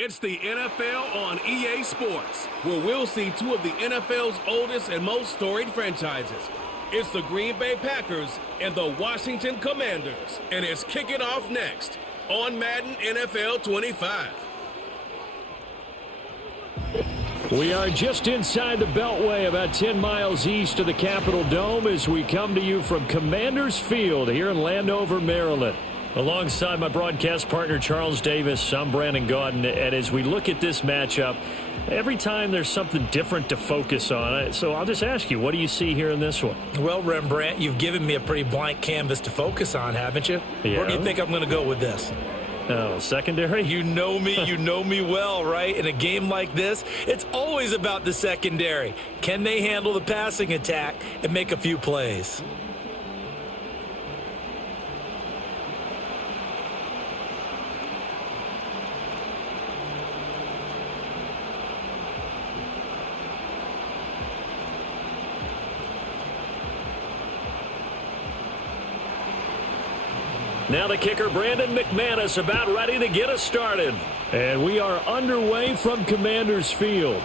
It's the NFL on EA Sports, where we'll see two of the NFL's oldest and most storied franchises. It's the Green Bay Packers and the Washington Commanders. And it's kicking off next on Madden NFL 25. We are just inside the Beltway, about 10 miles east of the Capitol Dome, as we come to you from Commanders Field here in Landover, Maryland. Alongside my broadcast partner, Charles Davis, I'm Brandon Gaudin, and as we look at this matchup, every time there's something different to focus on. So I'll just ask you, what do you see here in this one? Well, Rembrandt, you've given me a pretty blank canvas to focus on, haven't you? Yeah. Where do you think I'm going to go with this? Oh, secondary? You know me well, right? In a game like this, it's always about the secondary. Can they handle the passing attack and make a few plays? Now the kicker, Brandon McManus, about ready to get us started. And we are underway from Commanders Field.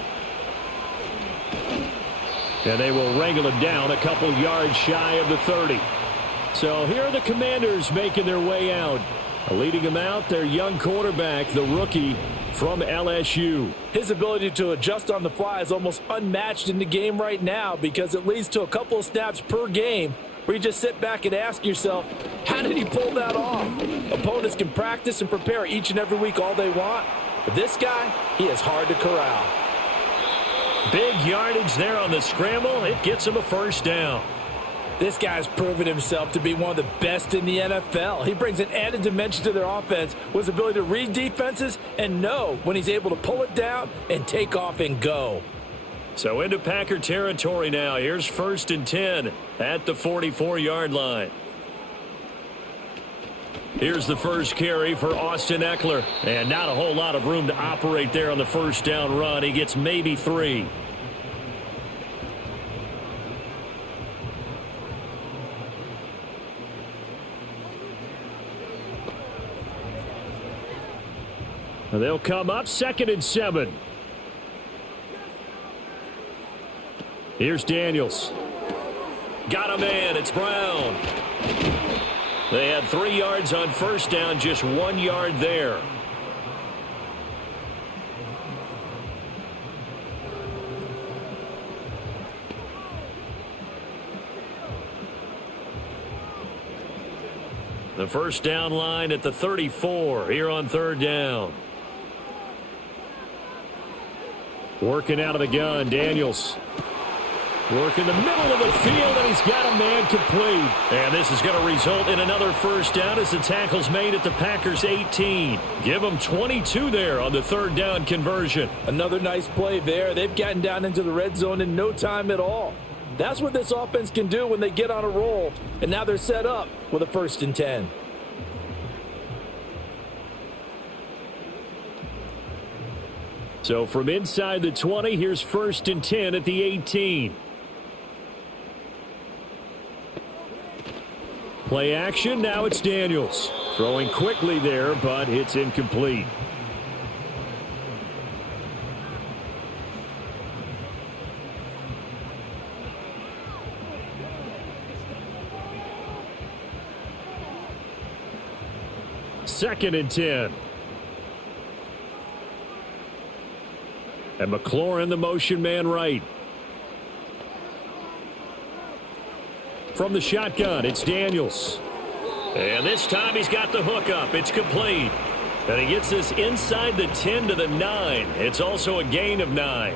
And they will wrangle it down a couple yards shy of the 30. So here are the Commanders making their way out. Leading them out, their young quarterback, the rookie from LSU. His ability to adjust on the fly is almost unmatched in the game right now, because it leads to a couple of snaps per game where you just sit back and ask yourself, how did he pull that off? Opponents can practice and prepare each and every week all they want, but this guy, he is hard to corral. Big yardage there on the scramble. It gets him a first down. This guy's proven himself to be one of the best in the NFL. He brings an added dimension to their offense with his ability to read defenses and know when he's able to pull it down and take off and go. So into Packer territory now. Here's 1st and 10 at the 44-yard line. Here's the first carry for Austin Eckler. And not a whole lot of room to operate there on the first down run. He gets maybe 3. And they'll come up 2nd and 7. Here's Daniels. Got a man. It's Brown. They had 3 yards on first down, just 1 yard there. The first down line at the 34 here on 3rd down. Working out of the gun, Daniels. Work in the middle of the field, and he's got a man complete. And this is going to result in another first down as the tackle's made at the Packers' 18. Give them 22 there on the 3rd down conversion. Another nice play there. They've gotten down into the red zone in no time at all. That's what this offense can do when they get on a roll. And now they're set up with a 1st and 10. So from inside the 20, here's 1st and 10 at the 18. Play action, now it's Daniels. Throwing quickly there, but it's incomplete. Second and 10. And McLaurin, the motion man right. From the shotgun, it's Daniels. And this time he's got the hook up. It's complete. And he gets this inside the 10 to the 9. It's also a gain of 9.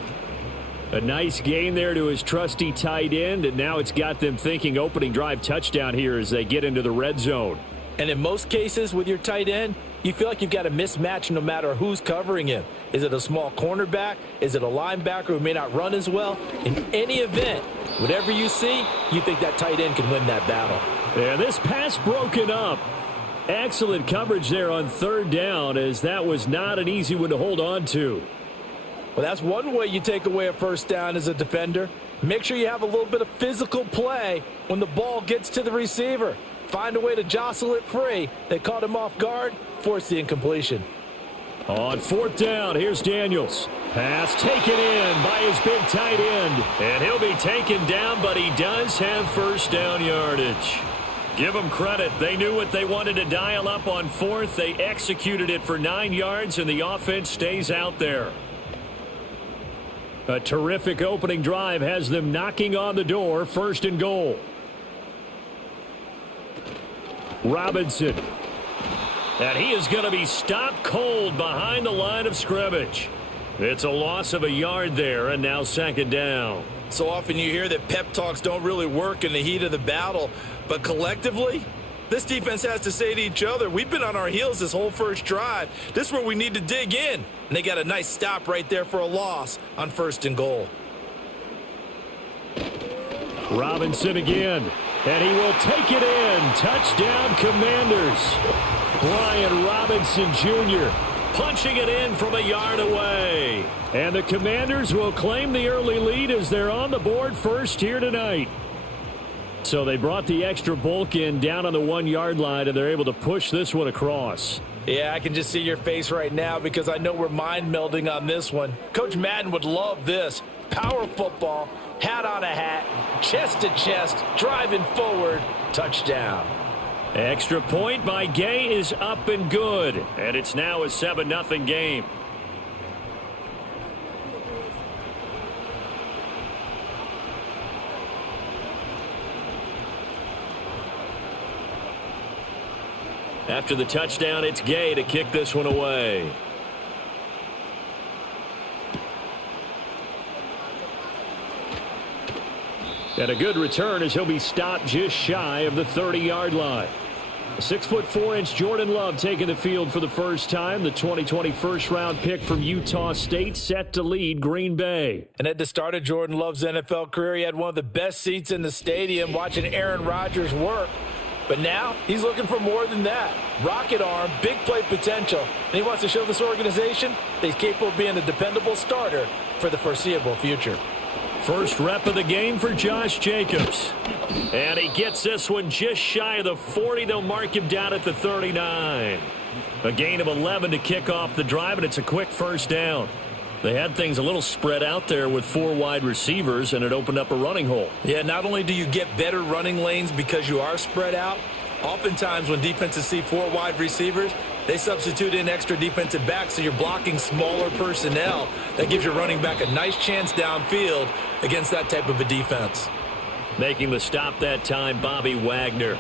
A nice gain there to his trusty tight end, and now it's got them thinking opening drive touchdown here as they get into the red zone. And in most cases with your tight end, you feel like you've got a mismatch no matter who's covering him. Is it a small cornerback? Is it a linebacker who may not run as well? In any event, whatever you see, you think that tight end can win that battle. And this pass broken up. Excellent coverage there on 3rd down, as that was not an easy one to hold on to. Well, that's one way you take away a first down as a defender. Make sure you have a little bit of physical play when the ball gets to the receiver. Find a way to jostle it free. They caught him off guard, forced the incompletion. On fourth down, here's Daniels. Pass taken in by his big tight end. And he'll be taken down, but he does have first down yardage. Give them credit. They knew what they wanted to dial up on fourth. They executed it for 9 yards, and the offense stays out there. A terrific opening drive has them knocking on the door, first and goal. Robinson. And he is going to be stopped cold behind the line of scrimmage. It's a loss of a yard there, and now second down. So often you hear that pep talks don't really work in the heat of the battle, but collectively, this defense has to say to each other, we've been on our heels this whole first drive. This is where we need to dig in. And they got a nice stop right there for a loss on first and goal. Robinson again, and he will take it in. Touchdown, Commanders. Brian Robinson Jr. punching it in from a yard away. And the Commanders will claim the early lead as they're on the board first here tonight. So they brought the extra bulk in down on the 1 yard line, and they're able to push this one across. Yeah, I can just see your face right now because I know we're mind melding on this one. Coach Madden would love this. Power football, hat on a hat, chest to chest, driving forward, touchdown. Extra point by Gay is up and good. And it's now a 7-0 game. After the touchdown, it's Gay to kick this one away. And a good return as he'll be stopped just shy of the 30-yard line. 6'4" Jordan Love taking the field for the first time. The 2020 first-round pick from Utah State set to lead Green Bay. And at the start of Jordan Love's NFL career, he had one of the best seats in the stadium watching Aaron Rodgers work. But now he's looking for more than that. Rocket arm, big play potential. And he wants to show this organization that he's capable of being a dependable starter for the foreseeable future. First rep of the game for Josh Jacobs. And he gets this one just shy of the 40. They'll mark him down at the 39. A gain of 11 to kick off the drive, and it's a quick first down. They had things a little spread out there with 4 wide receivers, and it opened up a running hole. Yeah, not only do you get better running lanes because you are spread out, oftentimes when defenses see 4 wide receivers, they substitute in extra defensive backs, so you're blocking smaller personnel. That gives your running back a nice chance downfield against that type of a defense. Making the stop that time, Bobby Wagner.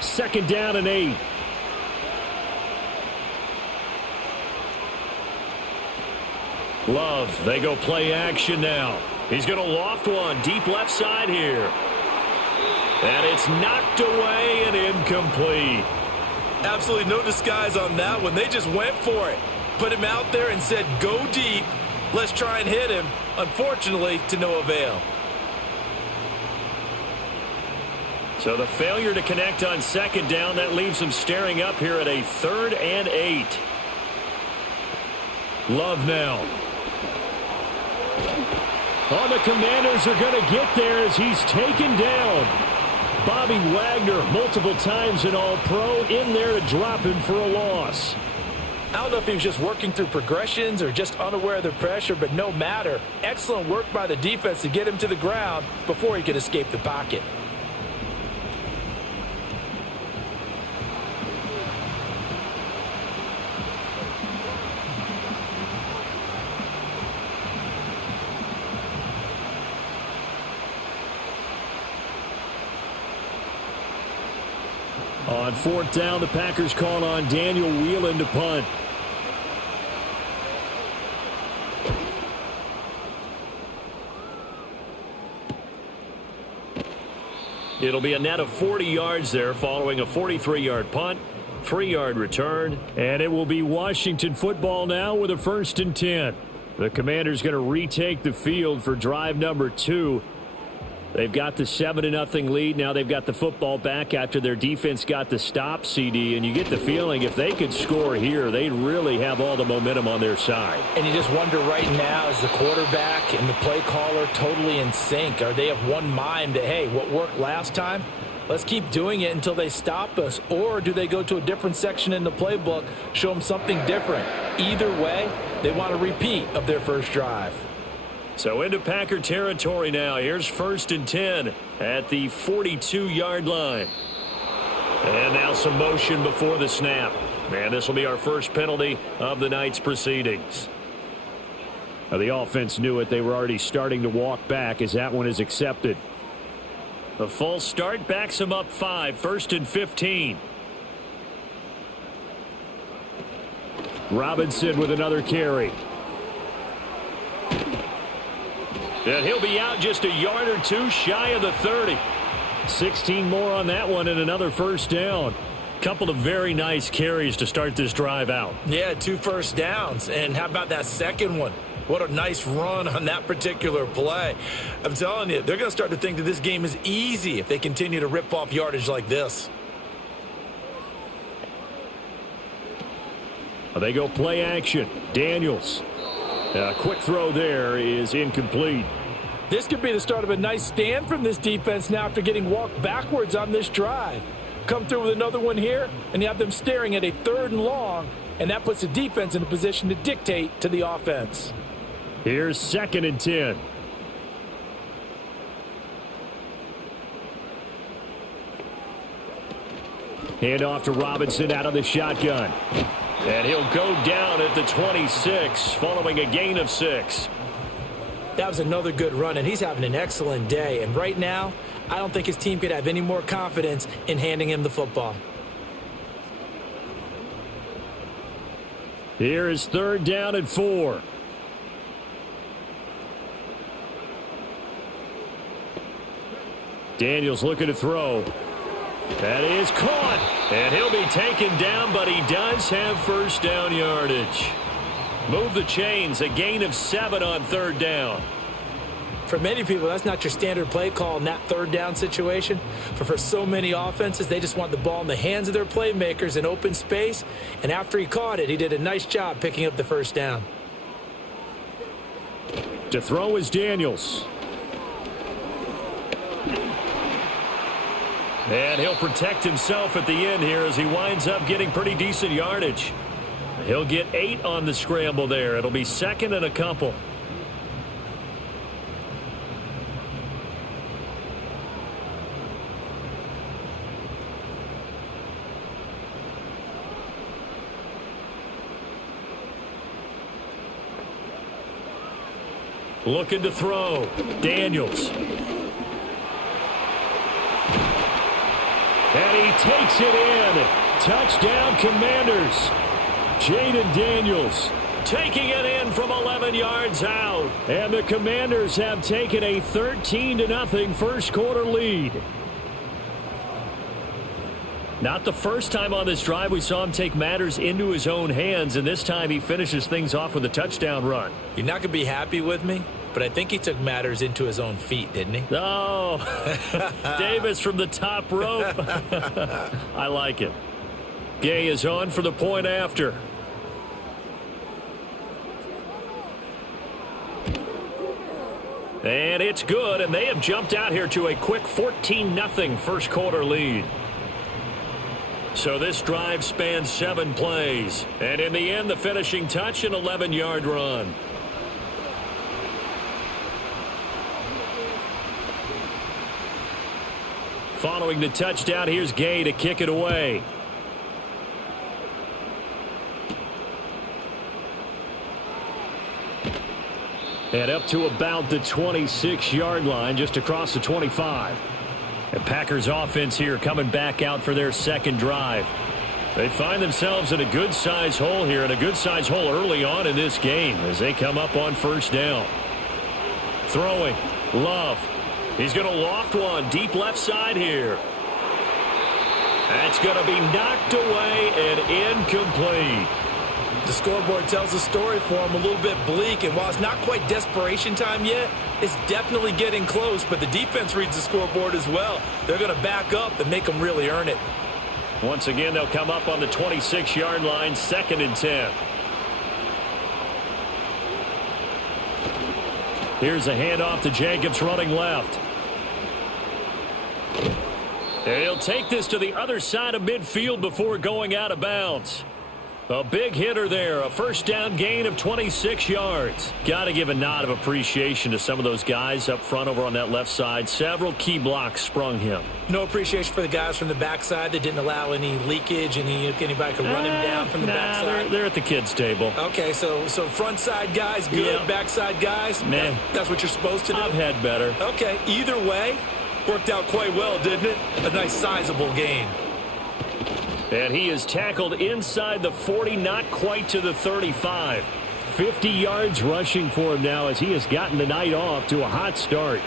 Second down and 8. Love, they go play action now. He's going to loft one deep left side here. And it's knocked away and incomplete. Absolutely no disguise on that one. They just went for it. Put him out there and said, go deep. Let's try and hit him. Unfortunately, to no avail. So the failure to connect on second down, that leaves them staring up here at a 3rd and 8. Love now. Oh, the Commanders are going to get there as he's taken down. Bobby Wagner, multiple times an All-Pro, in there to drop him for a loss. I don't know if he was just working through progressions or just unaware of the pressure, but no matter. Excellent work by the defense to get him to the ground before he could escape the pocket. On fourth down, the Packers call on Daniel Whelan to punt. It'll be a net of 40 yards there following a 43-yard punt, 3-yard return, and it will be Washington football now with a 1st and 10. The Commanders going to retake the field for drive number 2. They've got the 7-0 lead. Now they've got the football back after their defense got the stop, CD. And you get the feeling if they could score here, they'd really have all the momentum on their side. And you just wonder right now, is the quarterback and the play caller totally in sync? Are they of one mind that, hey, what worked last time, let's keep doing it until they stop us? Or do they go to a different section in the playbook, show them something different? Either way, they want a repeat of their first drive. So into Packer territory now. Here's 1st and 10 at the 42-yard line. And now some motion before the snap. And this will be our first penalty of the night's proceedings. Now the offense knew it. They were already starting to walk back as that one is accepted. The false start backs them up 5. 1st and 15. Robinson with another carry. And he'll be out just a yard or two shy of the 30. 16 more on that one and another first down. Couple of very nice carries to start this drive out. Yeah, 2 first downs. And how about that second one? What a nice run on that particular play. I'm telling you, they're going to start to think that this game is easy if they continue to rip off yardage like this. They go play action. Daniels. A quick throw there is incomplete. This could be the start of a nice stand from this defense now after getting walked backwards on this drive. Come through with another one here, and you have them staring at a 3rd and long, and that puts the defense in a position to dictate to the offense. Here's 2nd and 10. Hand off to Robinson out of the shotgun. And he'll go down at the 26 following a gain of 6. That was another good run, and he's having an excellent day. And right now, I don't think his team could have any more confidence in handing him the football. Here is 3rd down and 4. Daniels looking to throw. That is caught, and he'll be taken down, but he does have first down yardage. Move the chains, a gain of 7 on 3rd down. For many people, that's not your standard play call in that 3rd down situation. For so many offenses, they just want the ball in the hands of their playmakers in open space, and after he caught it, he did a nice job picking up the first down. To throw is Daniels. And he'll protect himself at the end here as he winds up getting pretty decent yardage. He'll get 8 on the scramble there. It'll be 2nd and a couple. Looking to throw. Daniels. And he takes it in. Touchdown, Commanders. Jaden Daniels taking it in from 11 yards out. And the Commanders have taken a 13-0 first quarter lead. Not the first time on this drive we saw him take matters into his own hands, and this time he finishes things off with a touchdown run. You're not going to be happy with me, but I think he took matters into his own feet, didn't he? Oh, Davis from the top rope. I like it. Gay is on for the point after. And it's good, and they have jumped out here to a quick 14-0 first quarter lead. So this drive spans 7 plays. And in the end, the finishing touch, an 11-yard run. Following the touchdown, here's Gay to kick it away. And up to about the 26-yard line, just across the 25. The Packers offense here coming back out for their second drive. They find themselves in a good-sized hole here, and a good-sized hole early on in this game as they come up on first down. Throwing, Love. He's going to loft one deep left side here. That's going to be knocked away and incomplete. The scoreboard tells a story for him, a little bit bleak, and while it's not quite desperation time yet, It's definitely getting close, but the defense reads the scoreboard as well. They're going to back up and make them really earn it. Once again, they'll come up on the 26-yard line, 2nd and 10. Here's a handoff to Jacobs running left. And he'll take this to the other side of midfield before going out of bounds. A big hitter there, a first down gain of 26 yards. Got to give a nod of appreciation to some of those guys up front over on that left side. Several key blocks sprung him. No appreciation for the guys from the backside that didn't allow any leakage and anybody could run him down from the backside. They're at the kids' table. Okay, so front side guys good, backside guys, man, that's what you're supposed to do? I've had better. Okay, either way, worked out quite well, didn't it? A nice sizable gain. And he is tackled inside the 40, not quite to the 35. 50 yards rushing for him now as he has gotten the night off to a hot start.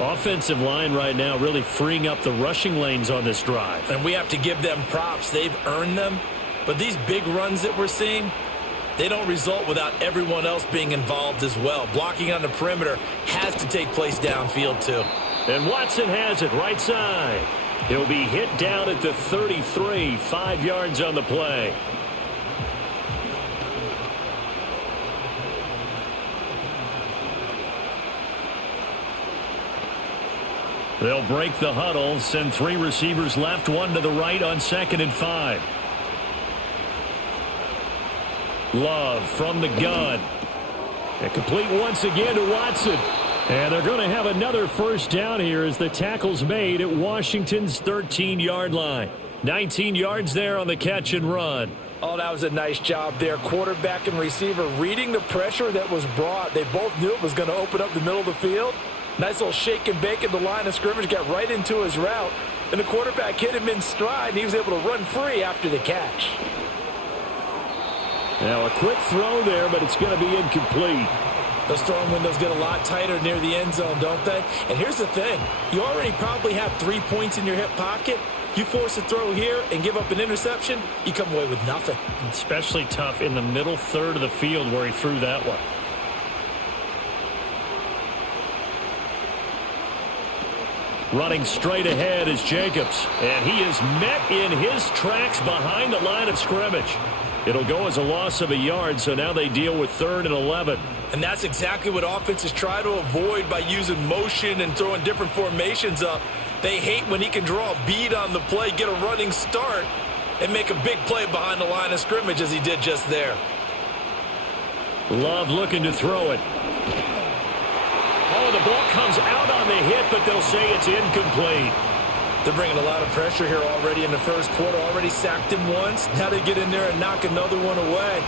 Offensive line right now really freeing up the rushing lanes on this drive. And we have to give them props. They've earned them. But these big runs that we're seeing, they don't result without everyone else being involved as well. Blocking on the perimeter has to take place downfield too. And Watson has it right side. He'll be hit down at the 33, 5 yards on the play. They'll break the huddle, send 3 receivers left, 1 to the right on 2nd and 5. Love from the gun. And complete once again to Watson. And they're going to have another first down here as the tackle's made at Washington's 13-yard line. 19 yards there on the catch and run. Oh, that was a nice job there. Quarterback and receiver reading the pressure that was brought. They both knew it was going to open up the middle of the field. Nice little shake and bake at the line of scrimmage. Got right into his route. And the quarterback hit him in stride, and he was able to run free after the catch. Now a quick throw there, but it's going to be incomplete. Those throwing windows get a lot tighter near the end zone, don't they? And here's the thing. You already probably have 3 points in your hip pocket. You force a throw here and give up an interception, you come away with nothing. Especially tough in the middle third of the field where he threw that one. Running straight ahead is Jacobs. And he is met in his tracks behind the line of scrimmage. It'll go as a loss of a yard, so now they deal with 3rd and 11. And that's exactly what offenses try to avoid by using motion and throwing different formations up. They hate when he can draw a bead on the play, get a running start, and make a big play behind the line of scrimmage as he did just there. Love looking to throw it. Oh, the ball comes out on the hit, but they'll say it's incomplete. They're bringing a lot of pressure here already in the first quarter. Already sacked him once. Now they get in there and knock another one away.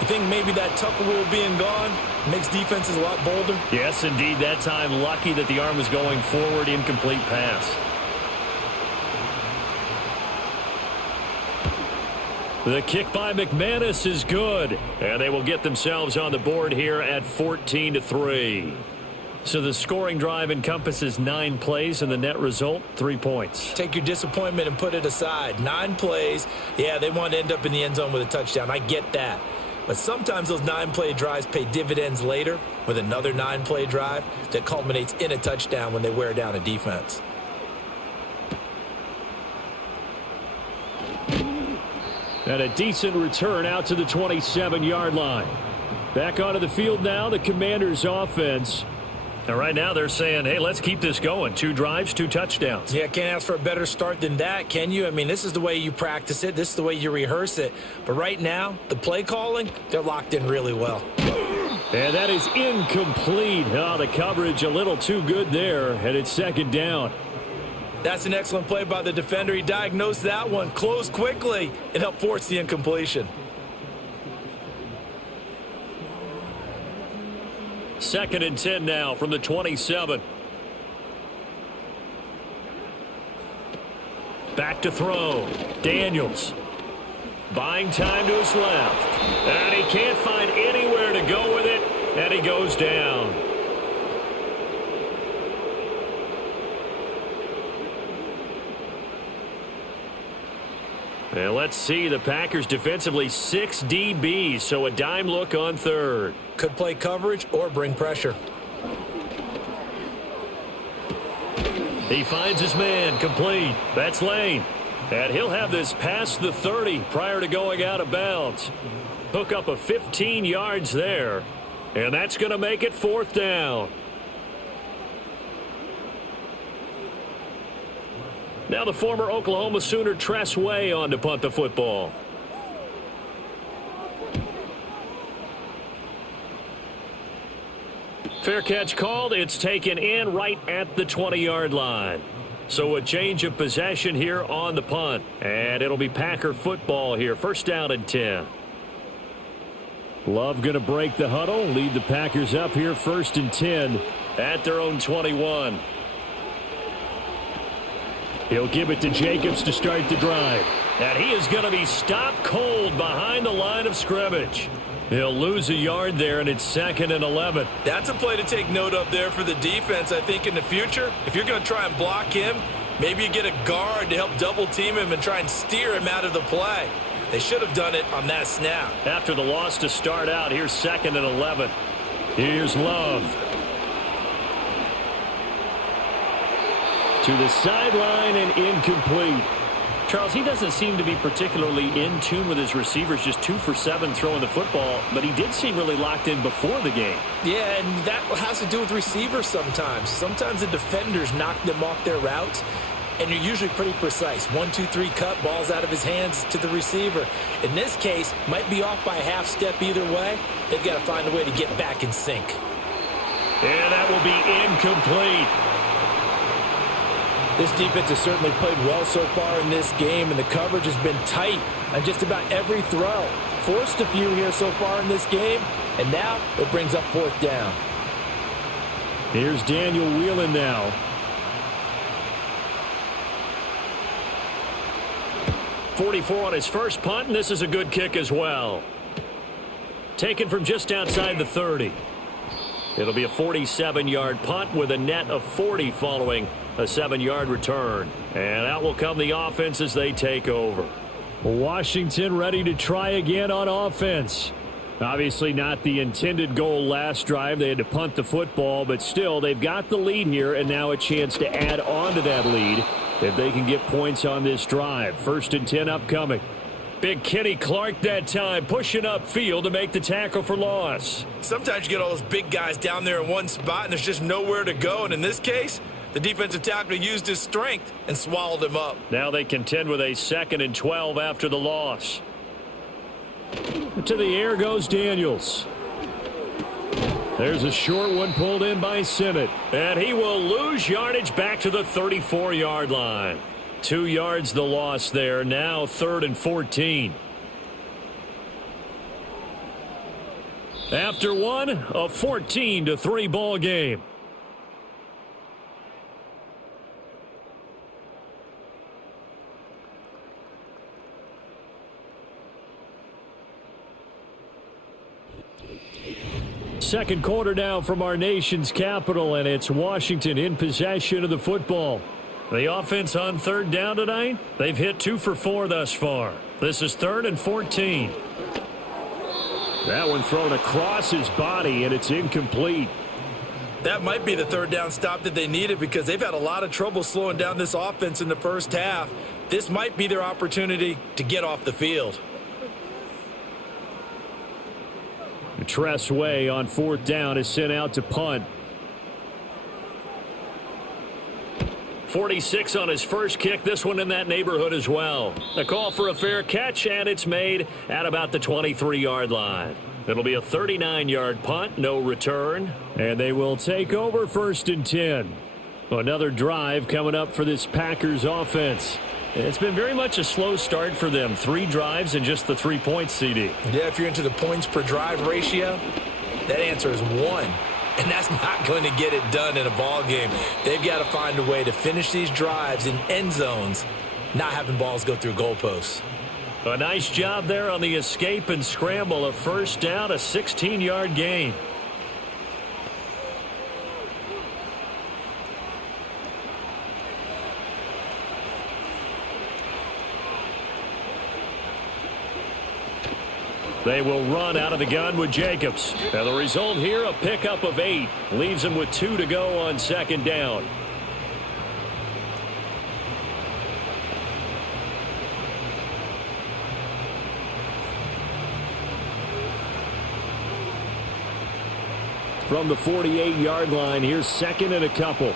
You think maybe that tucker rule being gone makes defenses a lot bolder? Yes, indeed. That time, lucky that the arm was going forward. Incomplete pass. The kick by McManus is good. And they will get themselves on the board here at 14-3. So the scoring drive encompasses 9 plays, and the net result, 3 points. Take your disappointment and put it aside. 9 plays. Yeah, they want to end up in the end zone with a touchdown. I get that. But sometimes those 9-play drives pay dividends later with another 9-play drive that culminates in a touchdown when they wear down a defense. And a decent return out to the 27-yard line. Back onto the field now, the Commanders' offense. And right now they're saying, hey, let's keep this going. 2 drives, 2 touchdowns. Yeah, can't ask for a better start than that, can you? I mean, this is the way you practice it. This is the way you rehearse it. But right now, the play calling, they're locked in really well. And that is incomplete. Oh, the coverage a little too good there, and it's 2nd down. That's an excellent play by the defender. He diagnosed that one, closed quickly, and helped force the incompletion. 2nd and 10 now from the 27. Back to throw. Daniels. Buying time to his left. And he can't find anywhere to go with it. And he goes down. And let's see, the Packers defensively 6 DBs, so a dime look on 3rd. Could play coverage or bring pressure. He finds his man, complete. That's Lane. And he'll have this past the 30 prior to going out of bounds. Hook up a 15 yards there. And that's going to make it 4th down. Now the former Oklahoma Sooner Tress Way on to punt the football. Fair catch called. It's taken in right at the 20-yard line. So a change of possession here on the punt. And it'll be Packer football here. 1st down and 10. Love going to break the huddle. Lead the Packers up here 1st and 10 at their own 21. He'll give it to Jacobs to start the drive. And he is going to be stopped cold behind the line of scrimmage. He'll lose a yard there, and it's 2nd and 11. That's a play to take note of there for the defense, I think, in the future. If you're going to try and block him, maybe you get a guard to help double-team him and try and steer him out of the play. They should have done it on that snap. After the loss to start out, here's 2nd and 11. Here's Love. To the sideline and incomplete. Charles, he doesn't seem to be particularly in tune with his receivers, just 2 for 7 throwing the football, but he did seem really locked in before the game. Yeah, and that has to do with receivers sometimes. Sometimes the defenders knock them off their routes, and you're usually pretty precise. 1, 2, 3 cut, balls out of his hands to the receiver. In this case, might be off by a half step either way. They've got to find a way to get back in sync. And that will be incomplete. This defense has certainly played well so far in this game, and the coverage has been tight on just about every throw. Forced a few here so far in this game, and now it brings up 4th down. Here's Daniel Whelan now. .44 on his first punt, and this is a good kick as well. Taken from just outside the 30. It'll be a 47-yard punt with a net of 40 following a 7-yard return. And out will come the offense as they take over. Washington ready to try again on offense. Obviously not the intended goal last drive. They had to punt the football, but still they've got the lead here, and now a chance to add on to that lead if they can get points on this drive. 1st and 10 upcoming. Big Kenny Clark that time, pushing upfield to make the tackle for loss. Sometimes you get all those big guys down there in one spot, and there's just nowhere to go. And in this case, the defensive tackle used his strength and swallowed him up. Now they contend with a 2nd and 12 after the loss. To the air goes Daniels. There's a short one pulled in by Simmett. And he will lose yardage back to the 34-yard line. 2 yards the loss there. Now 3rd and 14. After one, a 14-3 ball game. Second quarter now from our nation's capital, and it's Washington in possession of the football. The offense on 3rd down tonight, they've hit 2 for 4 thus far. This is 3rd and 14. That one thrown across his body, and it's incomplete. That might be the 3rd down stop that they needed, because they've had a lot of trouble slowing down this offense in the first half. This might be their opportunity to get off the field. Tress Way on 4th down is sent out to punt. 46 on his first kick. This one in that neighborhood as well. A call for a fair catch, and it's made at about the 23-yard line. It'll be a 39-yard punt, no return. And they will take over 1st and 10. Another drive coming up for this Packers offense. It's been very much a slow start for them. 3 drives and just the 3 points, CD. Yeah, if you're into the points per drive ratio, that answer is 1. And that's not going to get it done in a ball game. They've got to find a way to finish these drives in end zones, not having balls go through goalposts. A nice job there on the escape and scramble. A 1st down, a 16-yard gain. They will run out of the gun with Jacobs. And the result here, a pickup of 8. Leaves them with 2 to go on 2nd down. from the 48-yard line. Here's second and a couple.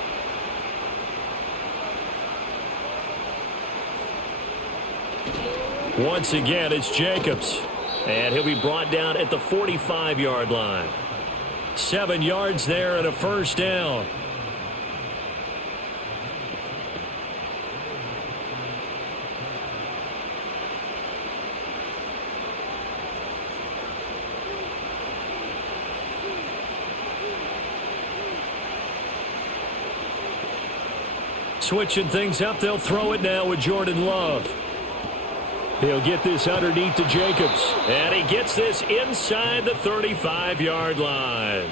Once again, it's Jacobs. And he'll be brought down at the 45-yard line. 7 yards there and a first down. Switching things up, they'll throw it now with Jordan Love. He'll get this underneath to Jacobs. And he gets this inside the 35-yard line.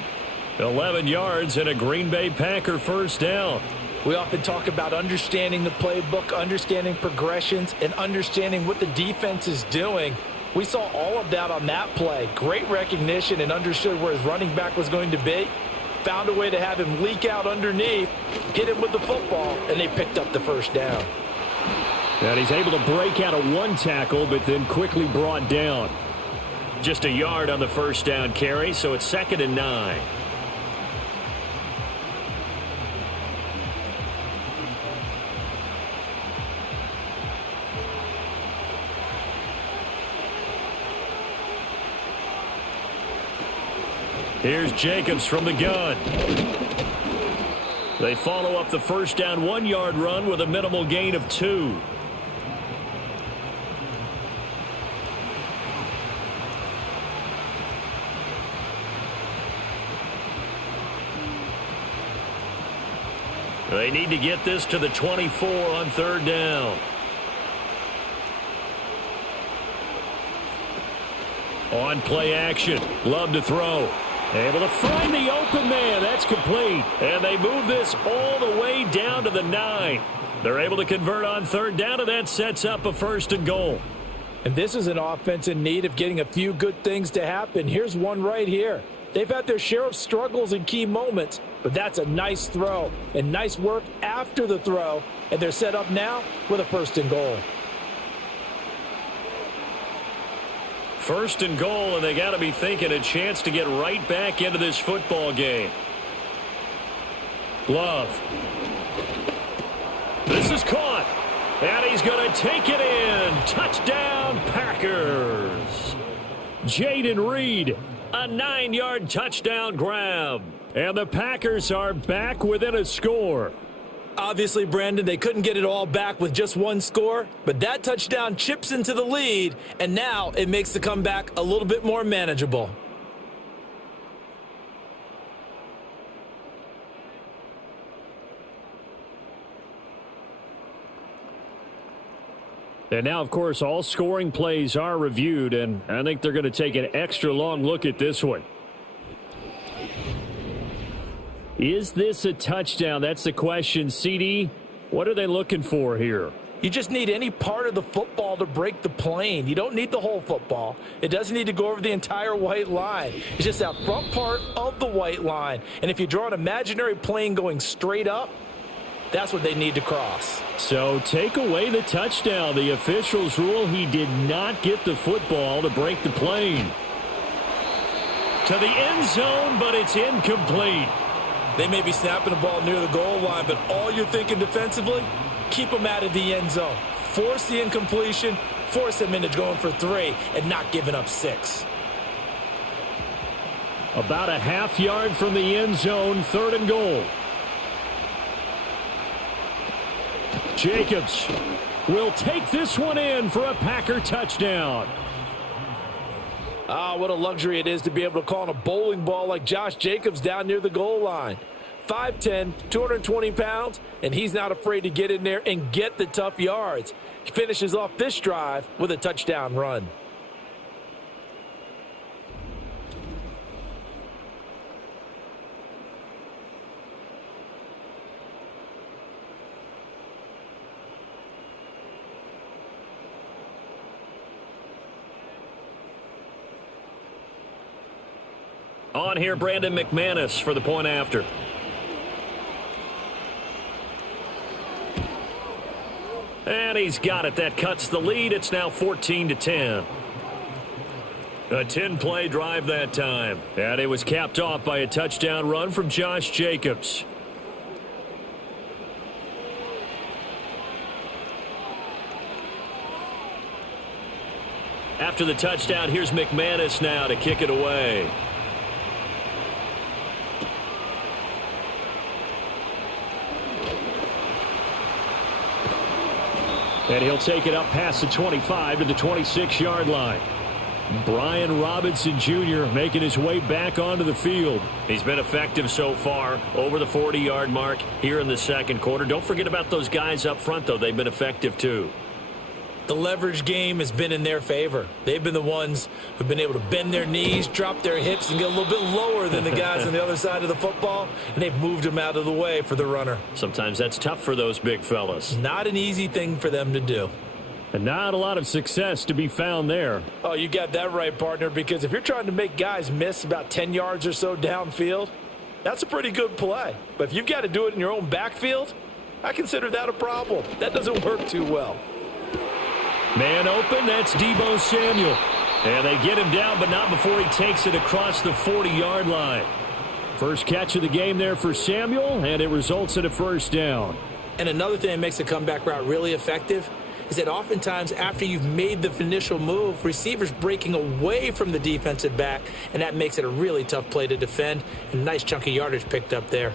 11 yards and a Green Bay Packer first down. We often talk about understanding the playbook, understanding progressions, and understanding what the defense is doing. We saw all of that on that play. Great recognition and understood where his running back was going to be. Found a way to have him leak out underneath, hit him with the football, and they picked up the first down. And he's able to break out of one tackle, but then quickly brought down. Just a yard on the first down carry, so it's 2nd and 9. Here's Jacobs from the gun. They follow up the first down 1-yard run with a minimal gain of 2. They need to get this to the 24 on 3rd down. On play action, Love to throw. Able to find the open man. That's complete. And they move this all the way down to the 9. They're able to convert on 3rd down, and that sets up a 1st and goal. And this is an offense in need of getting a few good things to happen. Here's one right here. They've had their share of struggles in key moments, but that's a nice throw and nice work after the throw. And they're set up now with a 1st and goal. 1st and goal, and they got to be thinking a chance to get right back into this football game. Love. This is caught. And he's going to take it in. Touchdown, Packers. Jaden Reed, a 9-yard touchdown grab. And the Packers are back within a score. Obviously, Brandon, they couldn't get it all back with just one score, but that touchdown chips into the lead, and now it makes the comeback a little bit more manageable. And now, of course, all scoring plays are reviewed, and I think they're going to take an extra long look at this one. Is this a touchdown? That's the question. CD, what are they looking for here? You just need any part of the football to break the plane. You don't need the whole football. It doesn't need to go over the entire white line. It's just that front part of the white line. And if you draw an imaginary plane going straight up, that's what they need to cross. So take away the touchdown. The officials rule he did not get the football to break the plane. To the end zone, but it's incomplete. They may be snapping the ball near the goal line, but all you're thinking defensively, keep them out of the end zone. Force the incompletion, force them into going for 3, and not giving up 6. About a half yard from the end zone, 3rd and goal. Jacobs will take this one in for a Packer touchdown. Ah, what a luxury it is to be able to call on a bowling ball like Josh Jacobs down near the goal line. 5'10", 220 pounds, and he's not afraid to get in there and get the tough yards. He finishes off this drive with a touchdown run. On here, Brandon McManus for the point after. And he's got it. That cuts the lead. It's now 14-10. A 10-play drive that time. And it was capped off by a touchdown run from Josh Jacobs. After the touchdown, here's McManus now to kick it away. And he'll take it up past the 25 to the 26-yard line. Brian Robinson Jr. making his way back onto the field. He's been effective so far, over the 40-yard mark here in the second quarter. Don't forget about those guys up front, though. They've been effective, too. The leverage game has been in their favor. They've been the ones who've been able to bend their knees, drop their hips, and get a little bit lower than the guys on the other side of the football, and they've moved them out of the way for the runner. Sometimes that's tough for those big fellas. Not an easy thing for them to do. And not a lot of success to be found there. Oh, you got that right, partner, because if you're trying to make guys miss about 10 yards or so downfield, that's a pretty good play. But if you've got to do it in your own backfield, I consider that a problem. That doesn't work too well. Man open, that's Deebo Samuel. And they get him down, but not before he takes it across the 40-yard line. First catch of the game there for Samuel, and it results in a first down. And another thing that makes the comeback route really effective is that oftentimes after you've made the initial move, receivers breaking away from the defensive back, and that makes it a really tough play to defend. And a nice chunk of yardage picked up there.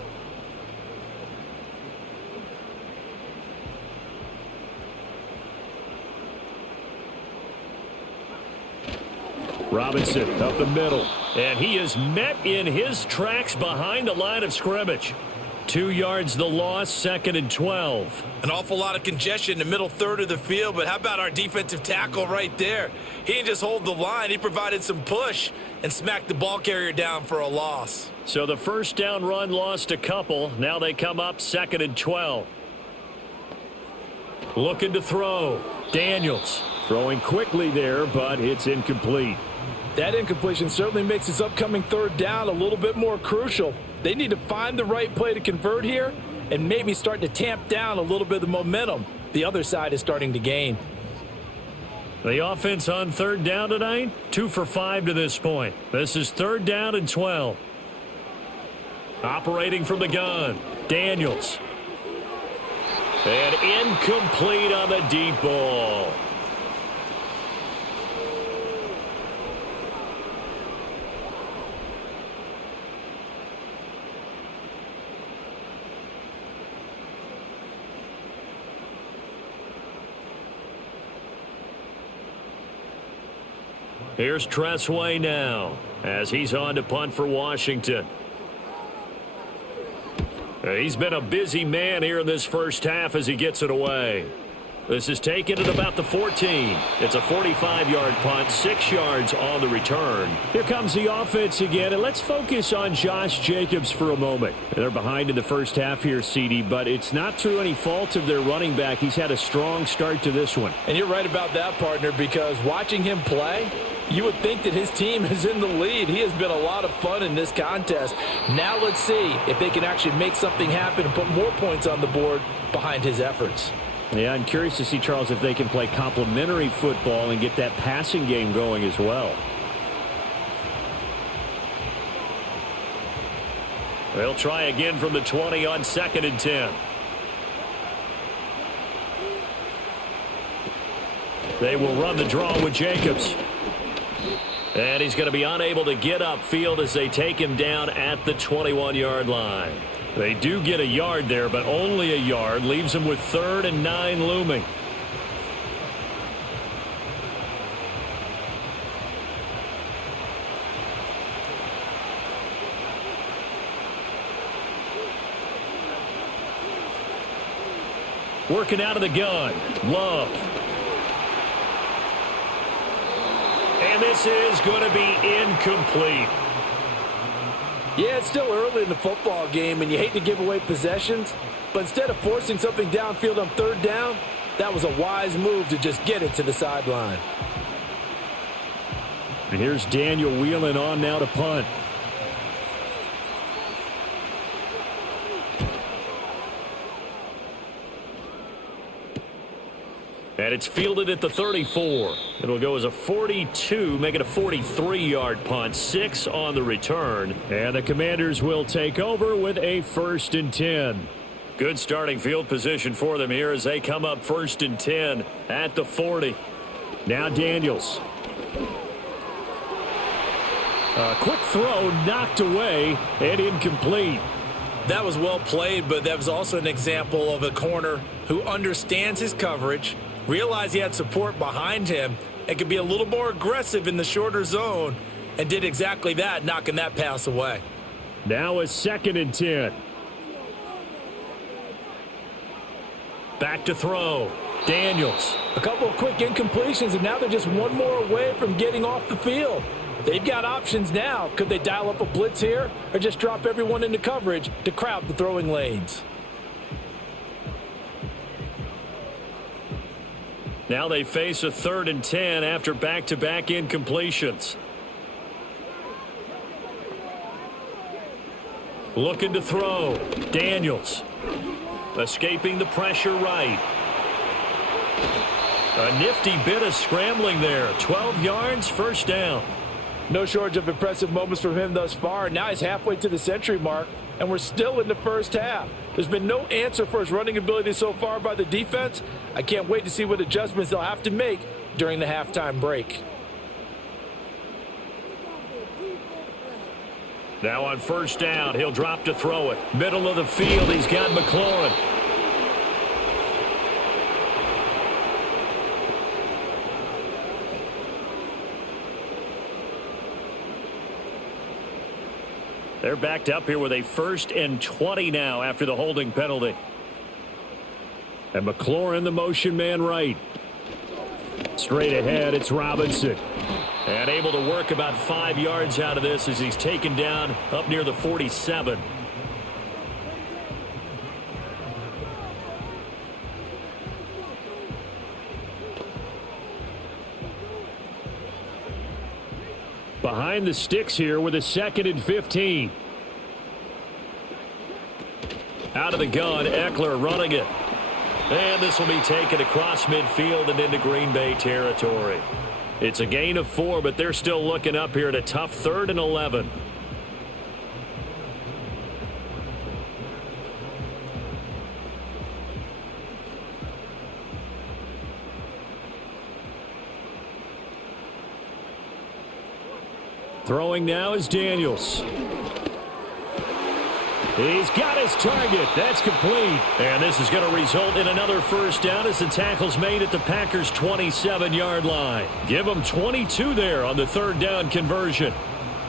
Robinson up the middle, and he is met in his tracks behind the line of scrimmage. 2 yards the loss, 2nd and 12. An awful lot of congestion in the middle third of the field, but how about our defensive tackle right there? He didn't just hold the line, he provided some push and smacked the ball carrier down for a loss. So the first down run lost a couple. Now they come up 2nd and 12. Looking to throw. Daniels throwing quickly there, but it's incomplete. That incompletion certainly makes this upcoming third down a little bit more crucial. They need to find the right play to convert here and maybe start to tamp down a little bit of the momentum the other side is starting to gain. The offense on third down tonight, 2 for 5 to this point. This is 3rd down and 12. Operating from the gun, Daniels. And incomplete on the deep ball. Here's Tressway now as he's on to punt for Washington. He's been a busy man here in this first half as he gets it away. This is taken at about the 14. It's a 45-yard punt, 6 yards on the return. Here comes the offense again, and let's focus on Josh Jacobs for a moment. They're behind in the first half here, CD, but it's not through any fault of their running back. He's had a strong start to this one. And you're right about that, partner, because watching him play, you would think that his team is in the lead. He has been a lot of fun in this contest. Now let's see if they can actually make something happen and put more points on the board behind his efforts. Yeah, I'm curious to see, Charles, if they can play complementary football and get that passing game going as well. They'll try again from the 20 on 2nd and 10. They will run the draw with Jacobs. And he's going to be unable to get upfield as they take him down at the 21-yard line. They do get a yard there, but only a yard. Leaves them with 3rd and 9 looming. Working out of the gun. Love. And this is going to be incomplete. Yeah, it's still early in the football game, and you hate to give away possessions, but instead of forcing something downfield on 3rd down, that was a wise move to just get it to the sideline. And here's Daniel Whelan on now to punt. And it's fielded at the 34. It'll go as a 42, make it a 43-yard punt, 6 on the return. And the Commanders will take over with a 1st and 10. Good starting field position for them here as they come up 1st and 10 at the 40. Now Daniels. A quick throw knocked away and incomplete. That was well played, but that was also an example of a corner who understands his coverage, realized he had support behind him, and could be a little more aggressive in the shorter zone, and did exactly that, knocking that pass away. Now a 2nd and 10. Back to throw. Daniels. A couple of quick incompletions, and now they're just one more away from getting off the field. They've got options now. Could they dial up a blitz here or just drop everyone into coverage to crowd the throwing lanes? Now they face a 3rd and 10 after back-to-back incompletions. Looking to throw. Daniels. Escaping the pressure right. A nifty bit of scrambling there. 12 yards, 1st down. No shortage of impressive moments from him thus far. Now he's halfway to the century mark, and we're still in the 1st half. There's been no answer for his running ability so far by the defense. I can't wait to see what adjustments they'll have to make during the halftime break. Now on 1st down, he'll drop to throw it. Middle of the field, he's got McLaurin. They're backed up here with a 1st and 20 now after the holding penalty. And McLaurin, the motion man right. Straight ahead, it's Robinson. And able to work about 5 yards out of this as he's taken down up near the 47. Behind the sticks here with a 2nd and 15. Out of the gun, Eckler running it. And this will be taken across midfield and into Green Bay territory. It's a gain of 4, but they're still looking up here at a tough 3rd and 11. Throwing now is Daniels. He's got his target. That's complete. And this is going to result in another 1st down as the tackle's made at the Packers' 27-yard line. Give them 22 there on the 3rd down conversion.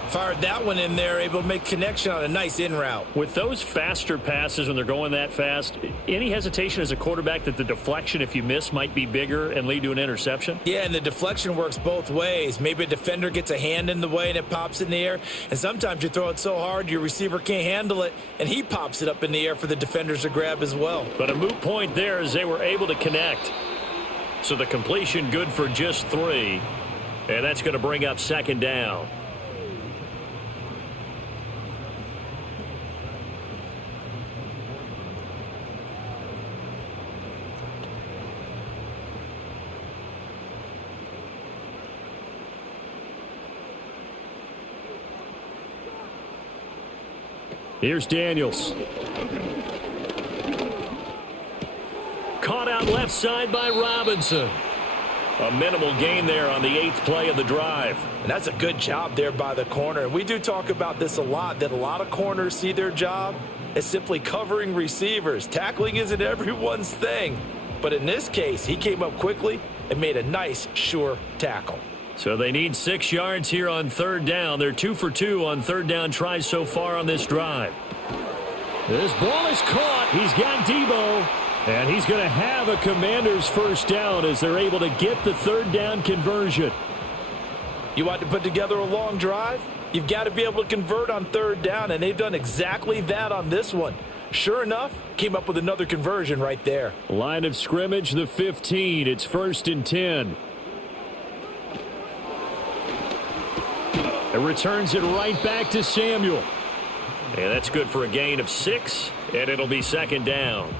Fired that one in there, able to make connection on a nice in route. With those faster passes when they're going that fast, any hesitation as a quarterback that the deflection, if you miss, might be bigger and lead to an interception? Yeah, and the deflection works both ways. Maybe a defender gets a hand in the way and it pops in the air. And sometimes you throw it so hard your receiver can't handle it, and he pops it up in the air for the defenders to grab as well. But a moot point there as they were able to connect. So the completion good for just 3. And that's going to bring up 2nd down. Here's Daniels. Caught out left side by Robinson. A minimal gain there on the 8th play of the drive. And that's a good job there by the corner. We do talk about this a lot, that a lot of corners see their job as simply covering receivers. Tackling isn't everyone's thing. But in this case, he came up quickly and made a nice, sure tackle. So they need 6 yards here on 3rd down. They're 2 for 2 on 3rd down tries so far on this drive. This ball is caught. He's got Debo. And he's going to have a Commanders 1st down as they're able to get the 3rd down conversion. You want to put together a long drive? You've got to be able to convert on 3rd down, and they've done exactly that on this one. Sure enough, came up with another conversion right there. Line of scrimmage, the 15. It's 1st and 10. It returns it right back to Samuel. And that's good for a gain of 6, and it'll be 2nd down.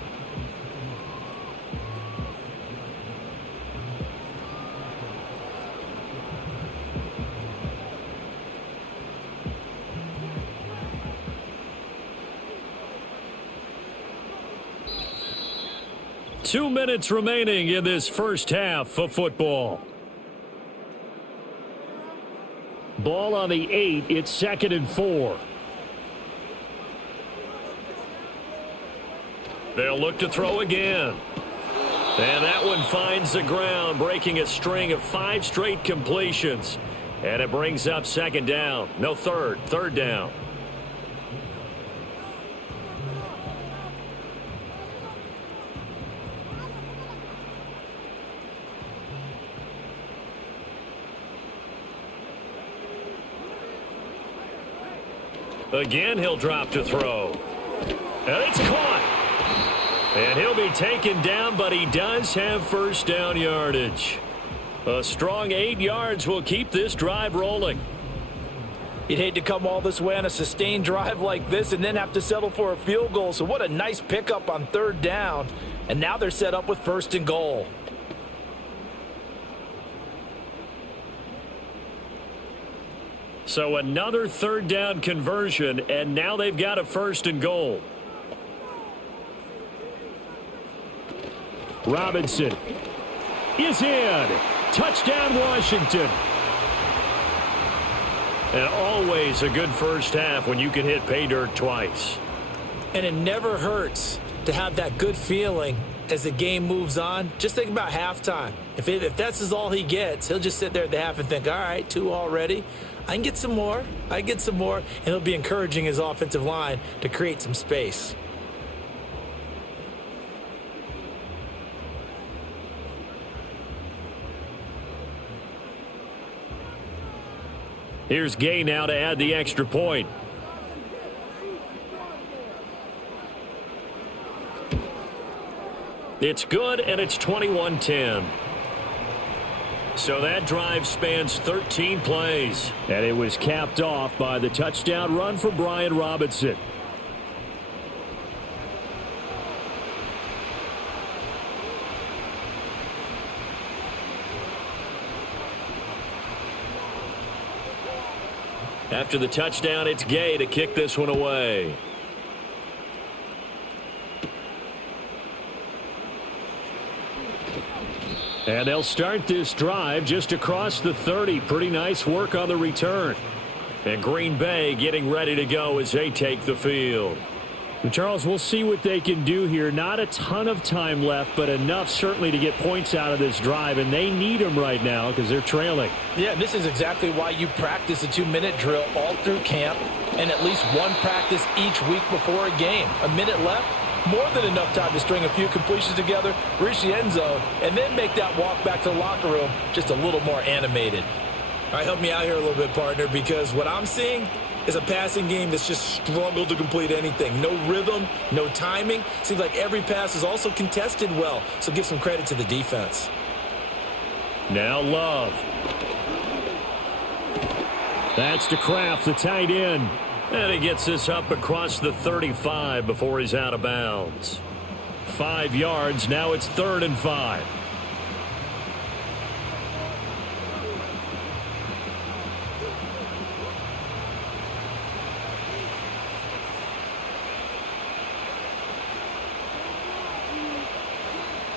2 minutes remaining in this first half of football. Ball on the 8. It's 2nd and 4. They'll look to throw again. And that one finds the ground, breaking a string of 5 straight completions. And it brings up 2nd down. No, third down. Again, he'll drop to throw. And it's caught. And he'll be taken down, but he does have first down yardage. A strong 8 yards will keep this drive rolling. You'd hate to come all this way on a sustained drive like this and then have to settle for a field goal. So what a nice pickup on 3rd down. And now they're set up with 1st and goal. So another 3rd down conversion, and now they've got a 1st and goal. Robinson is in. Touchdown, Washington. And always a good first half when you can hit pay dirt twice. And it never hurts to have that good feeling as the game moves on. Just think about halftime. If that's all he gets, he'll just sit there at the half and think, all right, 2 already. I can get some more. And he'll be encouraging his offensive line to create some space. Here's Gay now to add the extra point. It's good, and it's 21-10. So that drive spans 13 plays. And it was capped off by the touchdown run for Brian Robinson. After the touchdown, it's Gay to kick this one away. And they'll start this drive just across the 30. Pretty nice work on the return. And Green Bay getting ready to go as they take the field. Charles, we'll see what they can do here. Not a ton of time left, but enough certainly to get points out of this drive, and they need them right now because they're trailing. Yeah, this is exactly why you practice a 2-minute drill all through camp and at least one practice each week before a game. A minute left, more than enough time to string a few completions together, reach the end zone, and then make that walk back to the locker room just a little more animated. All right, help me out here a little bit, partner, because what I'm seeing is a passing game that's just struggled to complete anything. No rhythm, no timing. Seems like every pass is also contested well, so give some credit to the defense. Now Love. That's to Kraft, the tight end. And he gets this up across the 35 before he's out of bounds. 5 yards, now it's 3rd and 5.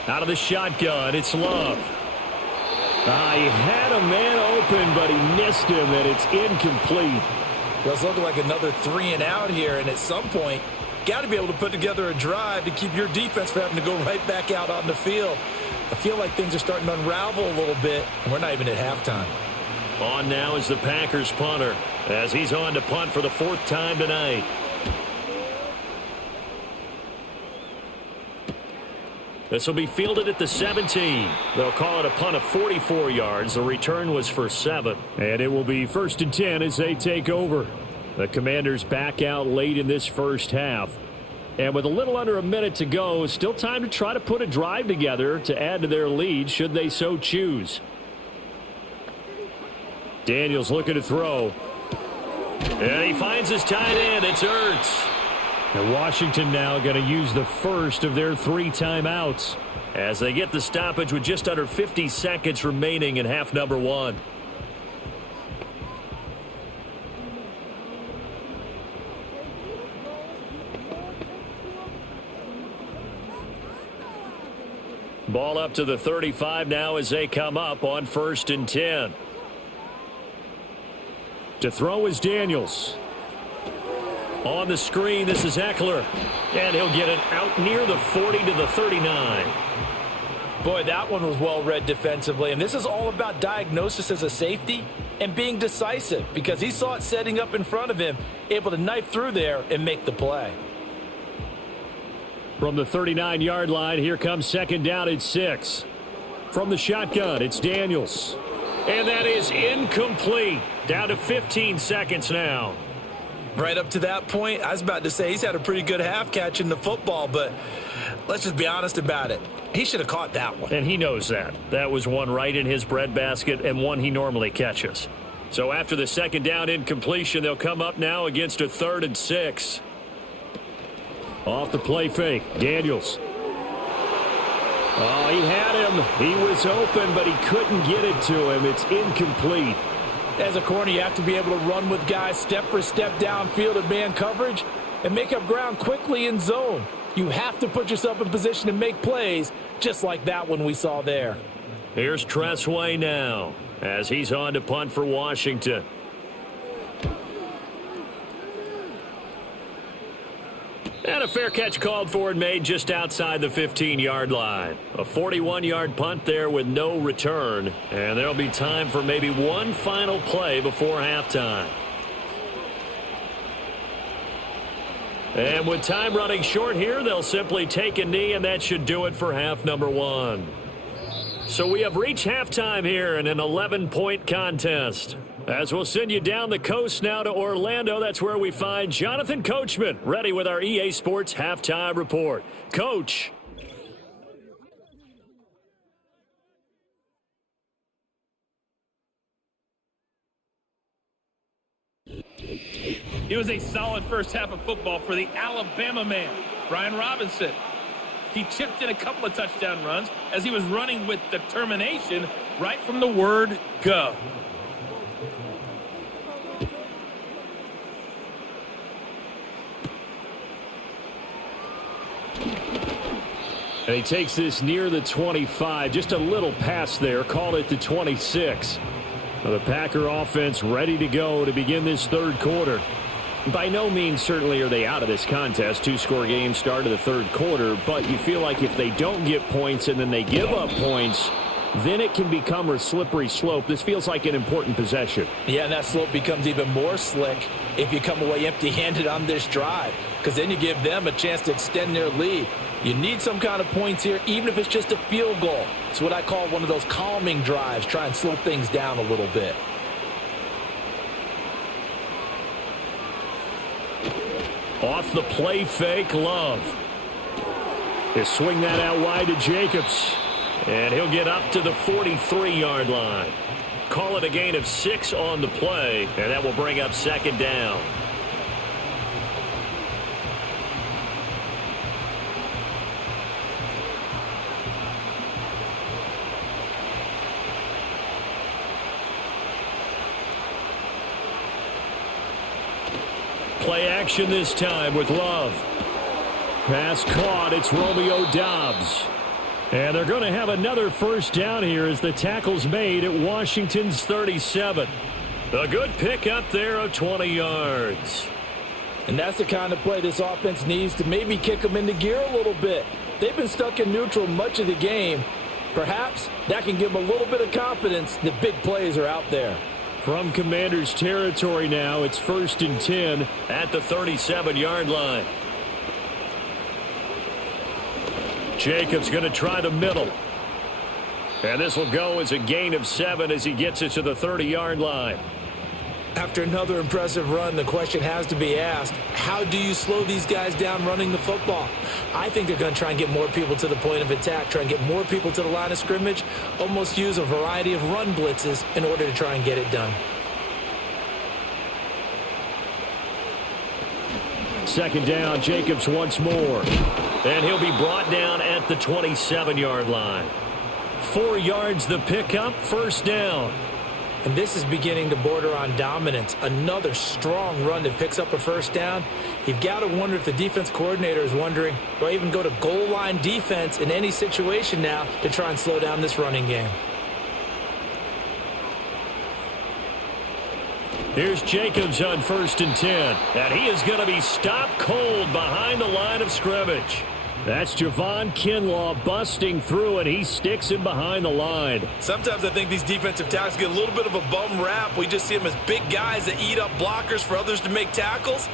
Out of the shotgun, it's Love. He had a man open, but he missed him, and it's incomplete. Well, it's looking like another 3 and out here, and at some point, got to be able to put together a drive to keep your defense from having to go right back out on the field. I feel like things are starting to unravel a little bit, and we're not even at halftime. On now is the Packers punter, as he's on to punt for the 4th time tonight. This will be fielded at the 17. They'll call it a punt of 44 yards. The return was for 7. And it will be 1st and 10 as they take over. The Commanders back out late in this first half. And with a little under a minute to go, still time to try to put a drive together to add to their lead should they so choose. Daniels looking to throw. And he finds his tight end. It's Ertz. And Washington now going to use the first of their 3 timeouts as they get the stoppage with just under 50 seconds remaining in half number 1. Ball up to the 35 now as they come up on 1st and 10. To throw is Daniels. On the screen, this is Eckler. And he'll get it out near the 40 to the 39. Boy, that one was well read defensively. And this is all about diagnosis as a safety and being decisive, because he saw it setting up in front of him, able to knife through there and make the play. From the 39-yard line, here comes 2nd down at 6. From the shotgun, it's Daniels. And that is incomplete. Down to 15 seconds now. Right up to that point, I was about to say he's had a pretty good half catching the football, but let's just be honest about it. He should have caught that one. And he knows that. That was one right in his breadbasket and one he normally catches. So after the 2nd down incompletion, they'll come up now against a 3rd and 6. Off the play fake, Daniels. Oh, he had him. He was open, but he couldn't get it to him. It's incomplete. As a corner, you have to be able to run with guys step for step downfield in man coverage and make up ground quickly in zone. You have to put yourself in position to make plays, just like that one we saw there. Here's Tressway now as he's on to punt for Washington. And a fair catch called for and made just outside the 15-yard line. A 41-yard punt there with no return. And there'll be time for maybe one final play before halftime. And with time running short here, they'll simply take a knee, and that should do it for half number 1. So we have reached halftime here in an 11-point contest. As we'll send you down the coast now to Orlando, that's where we find Jonathan Coachman, ready with our EA Sports Halftime Report. Coach. It was a solid first half of football for the Alabama man, Brian Robinson. He chipped in a couple of touchdown runs as he was running with determination right from the word go. And he takes this near the 25. Just a little pass there. Call it the 26. The Packer offense ready to go to begin this 3rd quarter. By no means certainly are they out of this contest. 2-score game start of the 3rd quarter. But you feel like if they don't get points and then they give up points, then it can become a slippery slope. This feels like an important possession. Yeah, and that slope becomes even more slick if you come away empty-handed on this drive, because then you give them a chance to extend their lead. You need some kind of points here, even if it's just a field goal. It's what I call one of those calming drives. Try and slow things down a little bit. Off the play fake, Love. He'll swing that out wide to Jacobs. And he'll get up to the 43-yard line. Call it a gain of 6 on the play, and that will bring up 2nd down. Play action this time with Love. Pass caught. It's Romeo Doubs. And they're going to have another 1st down here as the tackle's made at Washington's 37. A good pick up there of 20 yards. And that's the kind of play this offense needs to maybe kick them into gear a little bit. They've been stuck in neutral much of the game. Perhaps that can give them a little bit of confidence that big plays are out there. From Commanders territory now, it's 1st and 10 at the 37-yard line. Jacobs going to try the middle. And this will go as a gain of 7 as he gets it to the 30-yard line. After another impressive run, the question has to be asked, how do you slow these guys down running the football? I think they're going to try and get more people to the point of attack, try and get more people to the line of scrimmage, almost use a variety of run blitzes in order to try and get it done. 2nd down, Jacobs once more. And he'll be brought down at the 27-yard line. 4 yards the pickup, 1st down. And this is beginning to border on dominance. Another strong run that picks up a first down. You've got to wonder if the defense coordinator is wondering, do I even go to goal line defense in any situation now to try and slow down this running game? Here's Jacobs on 1st and 10. And he is going to be stopped cold behind the line of scrimmage. That's Javon Kinlaw busting through, and he sticks him behind the line. Sometimes I think these defensive tackles get a little bit of a bum rap. We just see them as big guys that eat up blockers for others to make tackles.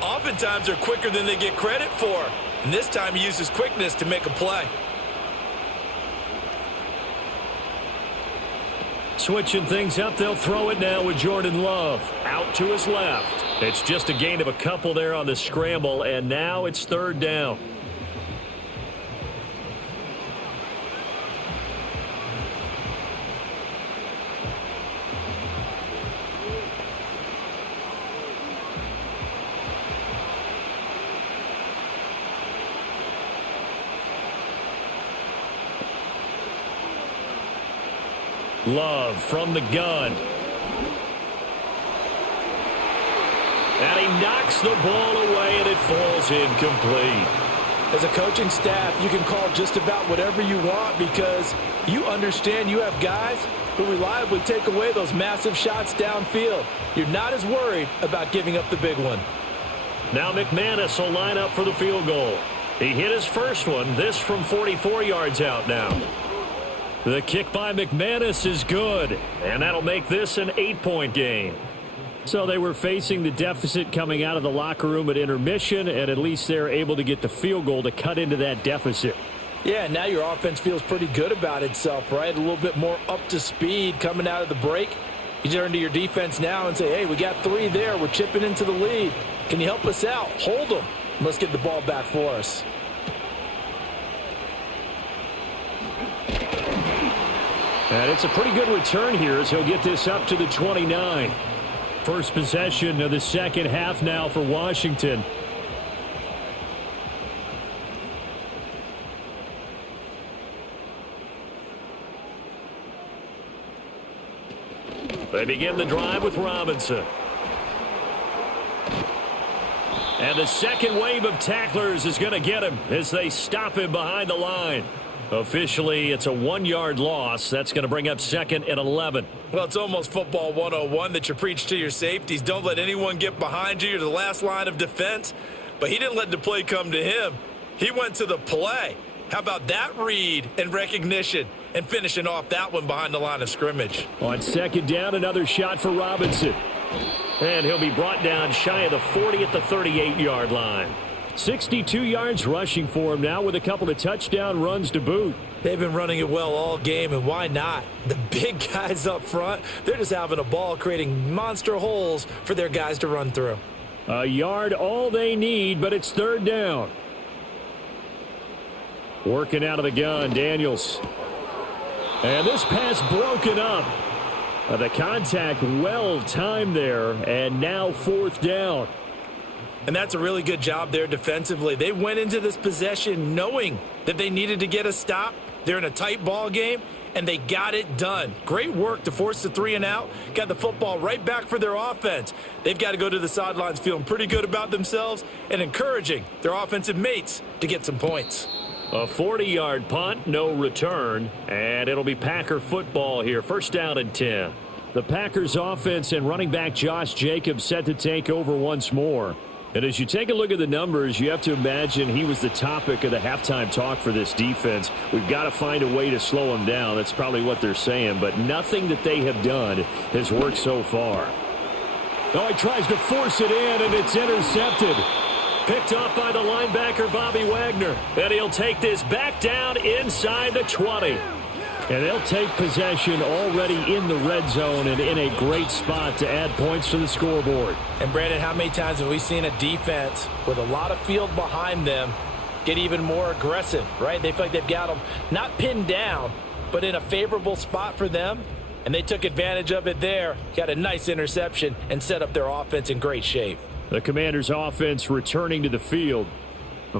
Oftentimes they're quicker than they get credit for. And this time he uses quickness to make a play. Switching things up, they'll throw it now with Jordan Love. Out to his left. It's just a gain of a couple there on the scramble, and now it's 3rd down. Love from the gun. And he knocks the ball away, and it falls incomplete. As a coaching staff, you can call just about whatever you want because you understand you have guys who reliably take away those massive shots downfield. You're not as worried about giving up the big one. Now McManus will line up for the field goal. He hit his first one, this from 44 yards out now. The kick by McManus is good, and that'll make this an 8-point game. So they were facing the deficit coming out of the locker room at intermission, and at least they're able to get the field goal to cut into that deficit. Yeah, now your offense feels pretty good about itself, right? A little bit more up to speed coming out of the break. You turn to your defense now and say, hey, we got 3 there. We're chipping into the lead. Can you help us out? Hold them. Let's get the ball back for us. And it's a pretty good return here as he'll get this up to the 29. First possession of the second half now for Washington. They begin the drive with Robinson. And the second wave of tacklers is going to get him as they stop him behind the line. Officially, it's a 1-yard loss. That's going to bring up 2nd and 11. Well, it's almost football 101 that you preach to your safeties. Don't let anyone get behind you. You're the last line of defense. But he didn't let the play come to him. He went to the play. How about that read and recognition and finishing off that one behind the line of scrimmage? On 2nd down, another shot for Robinson. And he'll be brought down shy of the 40 at the 38-yard line. 62 yards rushing for him now with a couple of touchdown runs to boot. They've been running it well all game, and why not? The big guys up front, they're just having a ball creating monster holes for their guys to run through. A yard all they need, but it's 3rd down. Working out of the gun, Daniels. And this pass broken up. The contact well timed there, and now 4th down. And that's a really good job there defensively. They went into this possession knowing that they needed to get a stop. They're in a tight ball game, and they got it done. Great work to force the 3 and out. Got the football right back for their offense. They've got to go to the sidelines feeling pretty good about themselves and encouraging their offensive mates to get some points. A 40-yard punt, no return, and it'll be Packer football here. 1st down and 10. The Packers offense and running back Josh Jacobs set to take over once more. And as you take a look at the numbers, you have to imagine he was the topic of the halftime talk for this defense. We've got to find a way to slow him down. That's probably what they're saying. But nothing that they have done has worked so far. Oh, he tries to force it in, and it's intercepted. Picked off by the linebacker, Bobby Wagner. And he'll take this back down inside the 20. And they'll take possession already in the red zone and in a great spot to add points to the scoreboard. And, Brandon, how many times have we seen a defense with a lot of field behind them get even more aggressive, right? They feel like they've got them not pinned down, but in a favorable spot for them. And they took advantage of it there, got a nice interception, and set up their offense in great shape. The Commanders' offense returning to the field.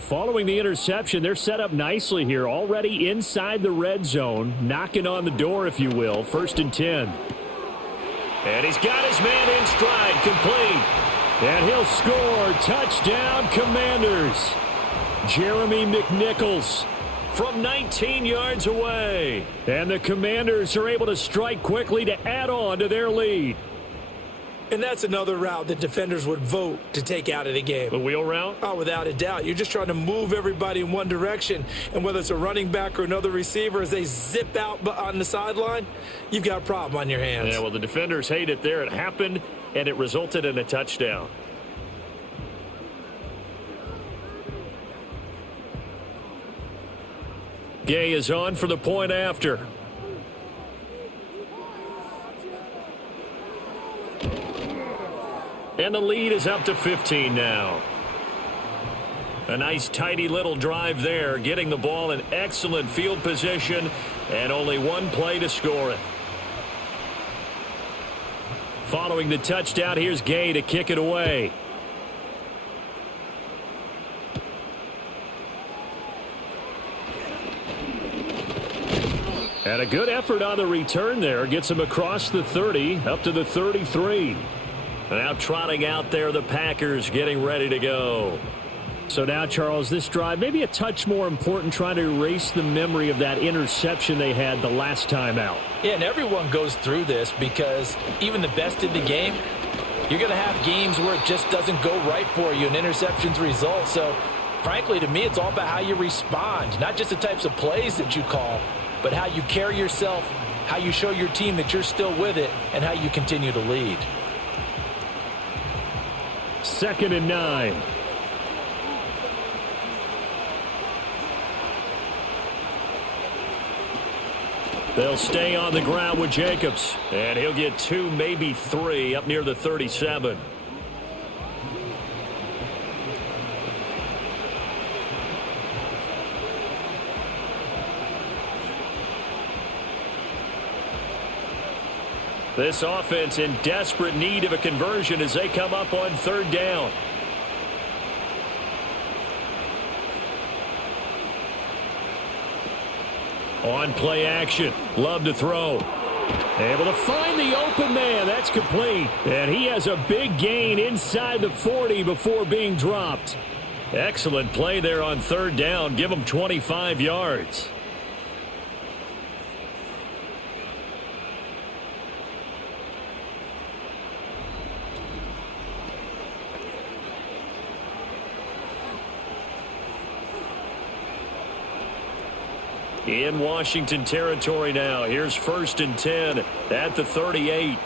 Following the interception, they're set up nicely here, already inside the red zone, knocking on the door, if you will. 1st and 10. And he's got his man in stride, complete. And he'll score. Touchdown, Commanders. Jeremy McNichols from 19 yards away. And the Commanders are able to strike quickly to add on to their lead. And that's another route that defenders would vote to take out of the game. The wheel route? Oh, without a doubt. You're just trying to move everybody in one direction. And whether it's a running back or another receiver, as they zip out on the sideline, you've got a problem on your hands. Yeah, well, the defenders hate it there. It happened, and it resulted in a touchdown. Gay is on for the point after. And the lead is up to 15 now. A nice, tidy little drive there, getting the ball in excellent field position, and only one play to score it. Following the touchdown, here's Gay to kick it away. And a good effort on the return there. Gets him across the 30, up to the 33. Now trotting out there, the Packers getting ready to go. So now, Charles, this drive maybe a touch more important, trying to erase the memory of that interception they had the last time out. Yeah, and everyone goes through this because even the best in the game, you're going to have games where it just doesn't go right for you and interceptions result. So, frankly, to me, it's all about how you respond, not just the types of plays that you call, but how you carry yourself, how you show your team that you're still with it, and how you continue to lead. 2nd and 9. They'll stay on the ground with Jacobs. And he'll get 2, maybe 3, up near the 37. This offense in desperate need of a conversion as they come up on 3rd down. On play action. Love to throw. Able to find the open man. That's complete. And he has a big gain inside the 40 before being dropped. Excellent play there on 3rd down. Give him 25 yards. In Washington territory now. Here's 1st and 10 at the 38.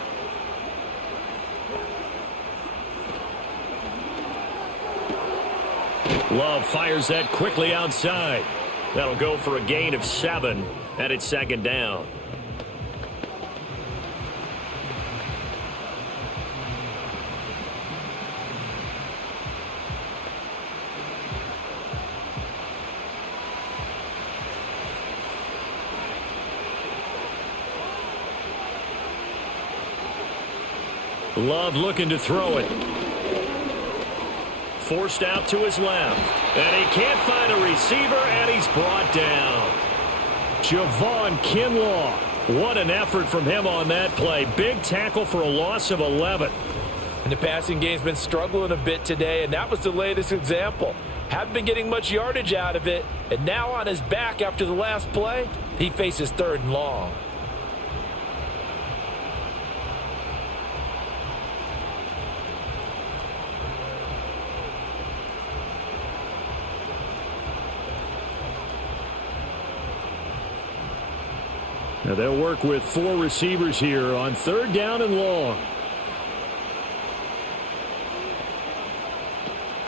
Love fires that quickly outside. That'll go for a gain of 7, and it's 2nd down. Love looking to throw it. Forced out to his left. And he can't find a receiver, and he's brought down. Javon Kinlaw. What an effort from him on that play. Big tackle for a loss of 11. And the passing game's been struggling a bit today, and that was the latest example. Haven't been getting much yardage out of it, and now on his back after the last play, he faces 3rd and long. Now they'll work with 4 receivers here on 3rd down and long.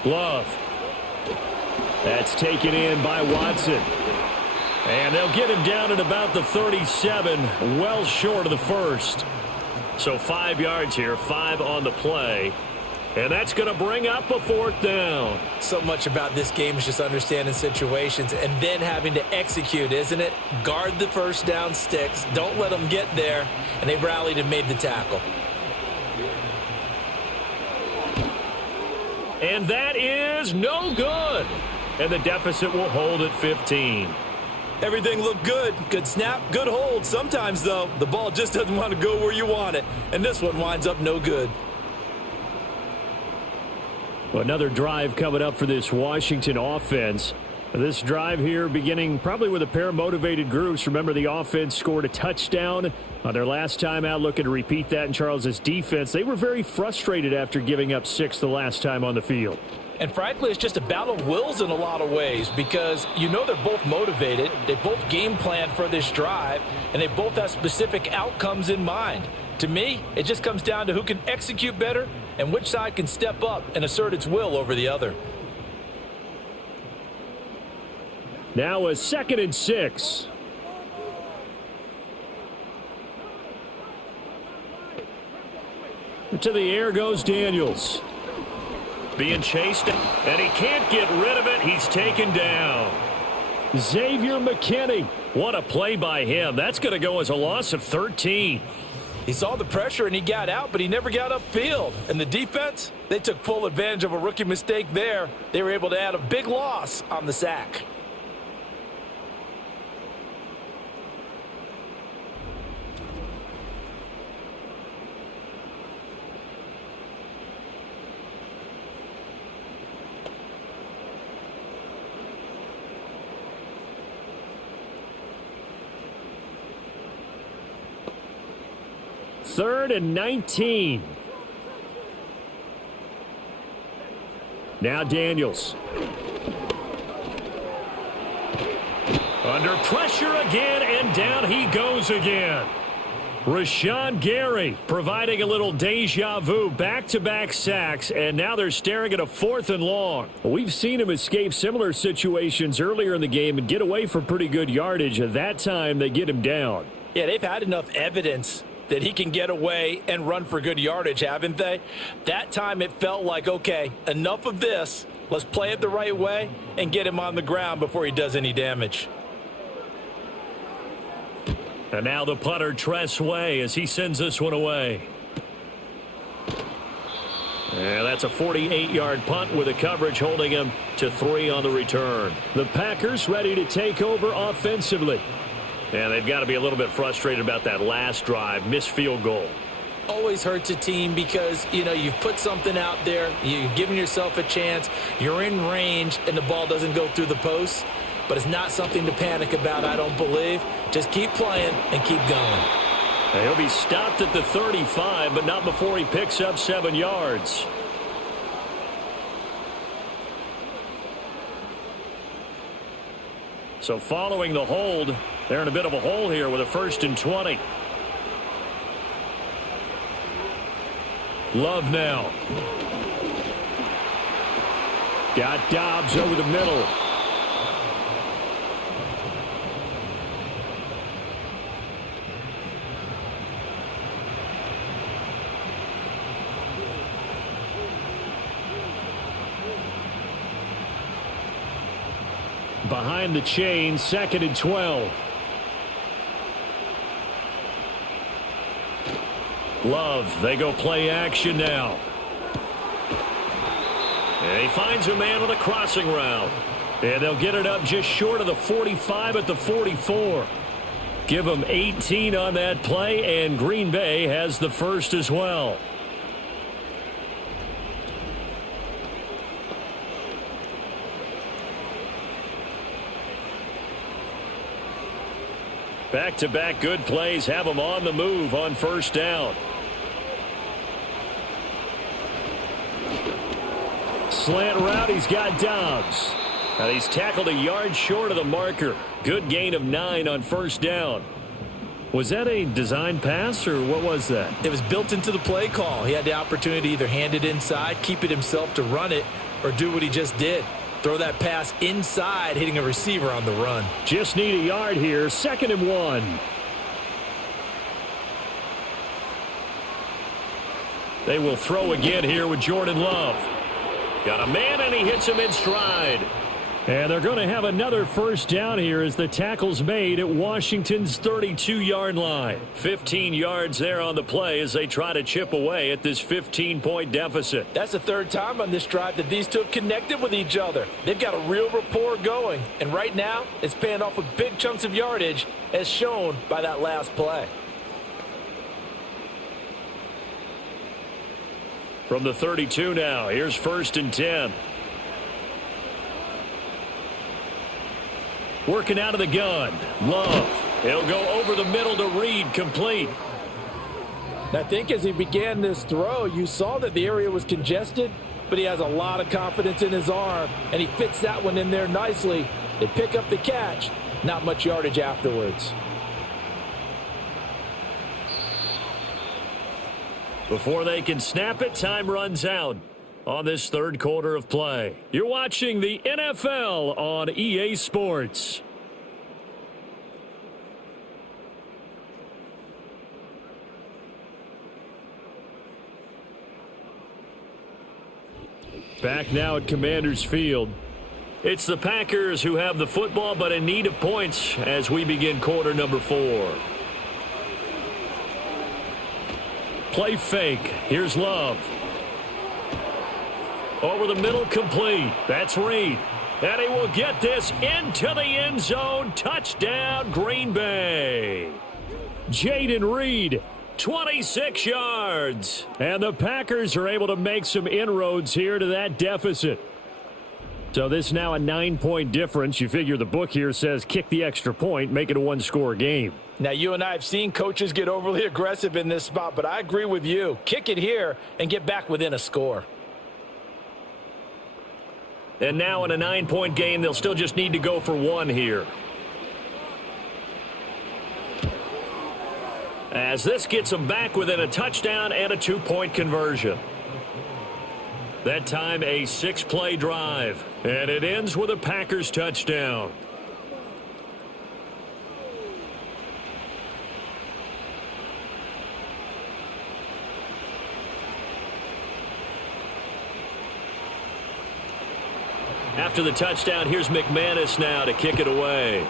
Love. That's taken in by Watson. And they'll get him down at about the 37, well short of the 1st. So 5 yards here, 5 on the play. And that's going to bring up a 4th down. So much about this game is just understanding situations and then having to execute, isn't it? Guard the 1st down sticks. Don't let them get there. And they rallied and made the tackle. And that is no good. And the deficit will hold at 15. Everything looked good. Good snap, good hold. Sometimes, though, the ball just doesn't want to go where you want it. And this one winds up no good. Well, another drive coming up for this Washington offense. This drive here beginning probably with a pair of motivated groups. Remember, the offense scored a touchdown on their last time out, looking to repeat that in Charles's defense. They were very frustrated after giving up 6 the last time on the field. And frankly, it's just a battle of wills in a lot of ways because you know they're both motivated. They both game plan for this drive, and they both have specific outcomes in mind. To me, it just comes down to who can execute better and which side can step up and assert its will over the other. Now a 2nd and 6. To the air goes Daniels. Being chased, and he can't get rid of it. He's taken down. Xavier McKinney. What a play by him. That's going to go as a loss of 13. He saw the pressure and he got out, but he never got upfield. And the defense, they took full advantage of a rookie mistake there. They were able to add a big loss on the sack. Third and 19. Now Daniels. Under pressure again, and down he goes again. Rashawn Gary providing a little deja vu, back-to-back sacks, and now they're staring at a 4th and long. We've seen him escape similar situations earlier in the game and get away from pretty good yardage. At that time, they get him down. Yeah, they've had enough evidence that he can get away and run for good yardage, haven't they? That time it felt like, okay, enough of this. Let's play it the right way and get him on the ground before he does any damage. And now the punter, Tress Way, as he sends this one away. Yeah, that's a 48-yard punt with a coverage holding him to 3 on the return. The Packers ready to take over offensively. And they've got to be a little bit frustrated about that last drive, missed field goal. Always hurts a team because, you know, you've put something out there, you've given yourself a chance, you're in range, and the ball doesn't go through the post. But it's not something to panic about, I don't believe. Just keep playing and keep going. He'll be stopped at the 35, but not before he picks up 7 yards. So following the hold, they're in a bit of a hole here with a 1st and 20. Love now. Got Dobbs over the middle. Behind the chain, 2nd and 12. Love, they go play action now. And he finds a man with a crossing route. And they'll get it up just short of the 45 at the 44. Give them 18 on that play, and Green Bay has the first as well. Back-to-back good plays have them on the move on 1st down. Slant route, he's got Dobbs. Now he's tackled a yard short of the marker. Good gain of 9 on 1st down. Was that a design pass, or what was that? It was built into the play call. He had the opportunity to either hand it inside, keep it himself to run it, or do what he just did. Throw that pass inside, hitting a receiver on the run. Just need a yard here. 2nd and 1. They will throw again here with Jordan Love. Got a man, and he hits him in stride. And they're going to have another first down here as the tackle's made at Washington's 32-yard line. 15 yards there on the play as they try to chip away at this 15-point deficit. That's the third time on this drive that these two have connected with each other. They've got a real rapport going, and right now it's paying off with big chunks of yardage as shown by that last play. From the 32 now, here's 1st and 10. Working out of the gun. Love. He'll go over the middle to Reed, complete. I think as he began this throw, you saw that the area was congested, but he has a lot of confidence in his arm, and he fits that one in there nicely. They pick up the catch. Not much yardage afterwards. Before they can snap it, time runs out on this third quarter of play. You're watching the NFL on EA Sports. Back now at Commanders Field. It's the Packers who have the football, but in need of points as we begin quarter number 4. Play fake. Here's Love. Over the middle, complete. That's Reed. And he will get this into the end zone. Touchdown, Green Bay. Jaden Reed, 26 yards. And the Packers are able to make some inroads here to that deficit. So this now a 9-point difference. You figure the book here says kick the extra point, make it a one-score game. Now, you and I have seen coaches get overly aggressive in this spot, but I agree with you. Kick it here and get back within a score. And now in a 9-point game, they'll still just need to go for 1 here. As this gets them back within a touchdown and a 2-point conversion. That time a 6-play drive. And it ends with a Packers touchdown. After the touchdown, here's McManus now to kick it away.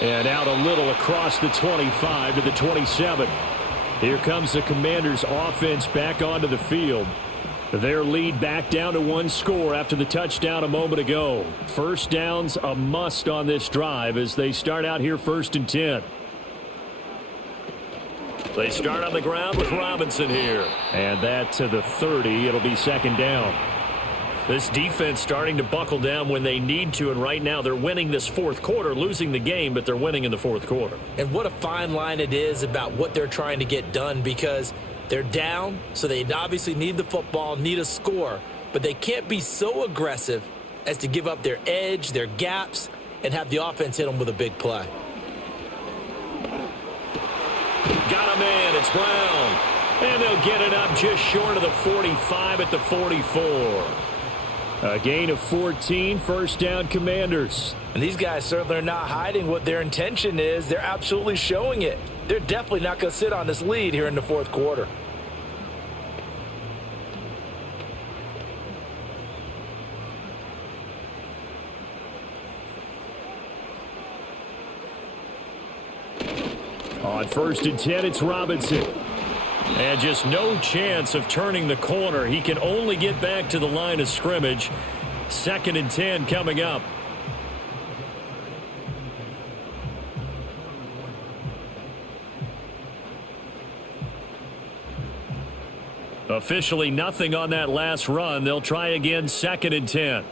And out a little across the 25 to the 27. Here comes the Commanders' offense back onto the field. Their lead back down to 1 score after the touchdown a moment ago. First down's a must on this drive as they start out here 1st and 10. They start on the ground with Robinson here. And that to the 30. It'll be 2nd down. This defense starting to buckle down when they need to, and right now they're winning this 4th quarter, losing the game, but they're winning in the 4th quarter. And what a fine line it is about what they're trying to get done, because they're down, so they obviously need the football, need a score, but they can't be so aggressive as to give up their edge, their gaps, and have the offense hit them with a big play. Got him in. It's Brown. And they'll get it up just short of the 45 at the 44. A gain of 14, 1st down Commanders. And these guys certainly are not hiding what their intention is. They're absolutely showing it. They're definitely not going to sit on this lead here in the 4th quarter. On 1st and 10, it's Robinson. And just no chance of turning the corner. He can only get back to the line of scrimmage. 2nd and 10 coming up. Officially nothing on that last run. They'll try again 2nd and 10.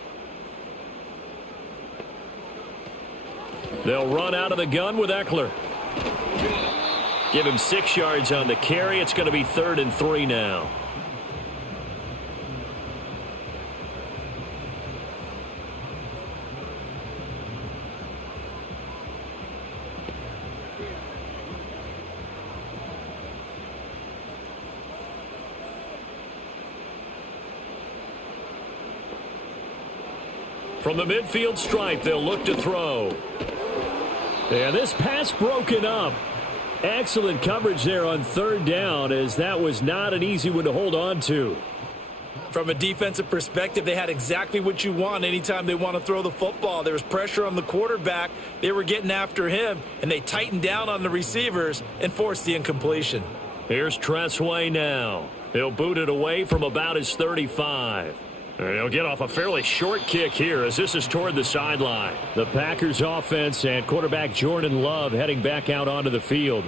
They'll run out of the gun with Eckler. Give him 6 yards on the carry. It's going to be 3rd and 3 now. From the midfield stripe, they'll look to throw. And this pass broken up. Excellent coverage there on third down, as that was not an easy one to hold on to. From a defensive perspective, they had exactly what you want anytime they want to throw the football. There was pressure on the quarterback. They were getting after him, and they tightened down on the receivers and forced the incompletion. Here's Tressway now. He'll boot it away from about his 35. And he'll get off a fairly short kick here as this is toward the sideline. The Packers offense and quarterback Jordan Love heading back out onto the field.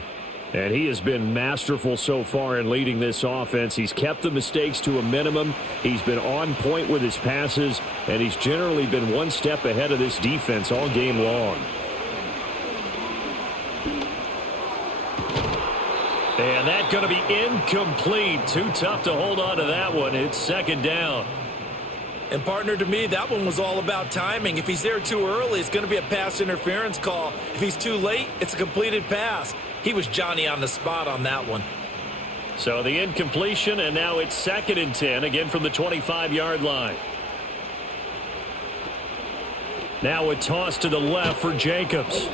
And he has been masterful so far in leading this offense. He's kept the mistakes to a minimum. He's been on point with his passes, and he's generally been one step ahead of this defense all game long. And that's going to be incomplete. Too tough to hold on to that one. It's second down. And, partner, to me, that one was all about timing. If he's there too early, it's going to be a pass interference call. If he's too late, it's a completed pass. He was Johnny on the spot on that one. So the incompletion, and now it's 2nd and 10, again from the 25-yard line. Now a toss to the left for Jacobs.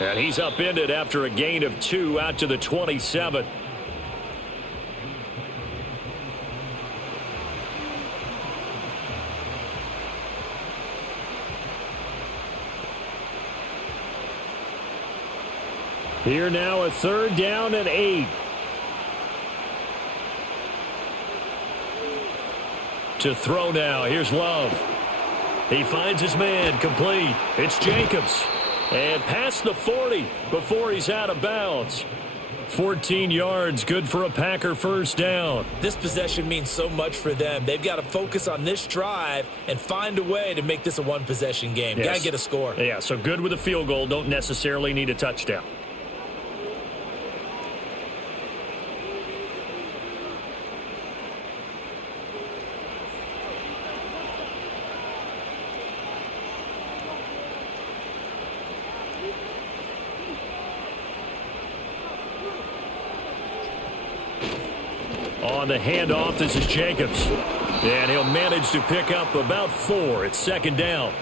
And he's upended after a gain of 2 out to the 27. Here now a 3rd down and 8. To throw now. Here's Love. He finds his man. Complete. It's Jacobs. And past the 40 before he's out of bounds. 14 yards. Good for a Packer first down. This possession means so much for them. They've got to focus on this drive and find a way to make this a one-possession game. Yes. Got to get a score. Yeah, so good with a field goal. Don't necessarily need a touchdown. On the handoff, this is Jacobs. And he'll manage to pick up about 4. It's 2nd down.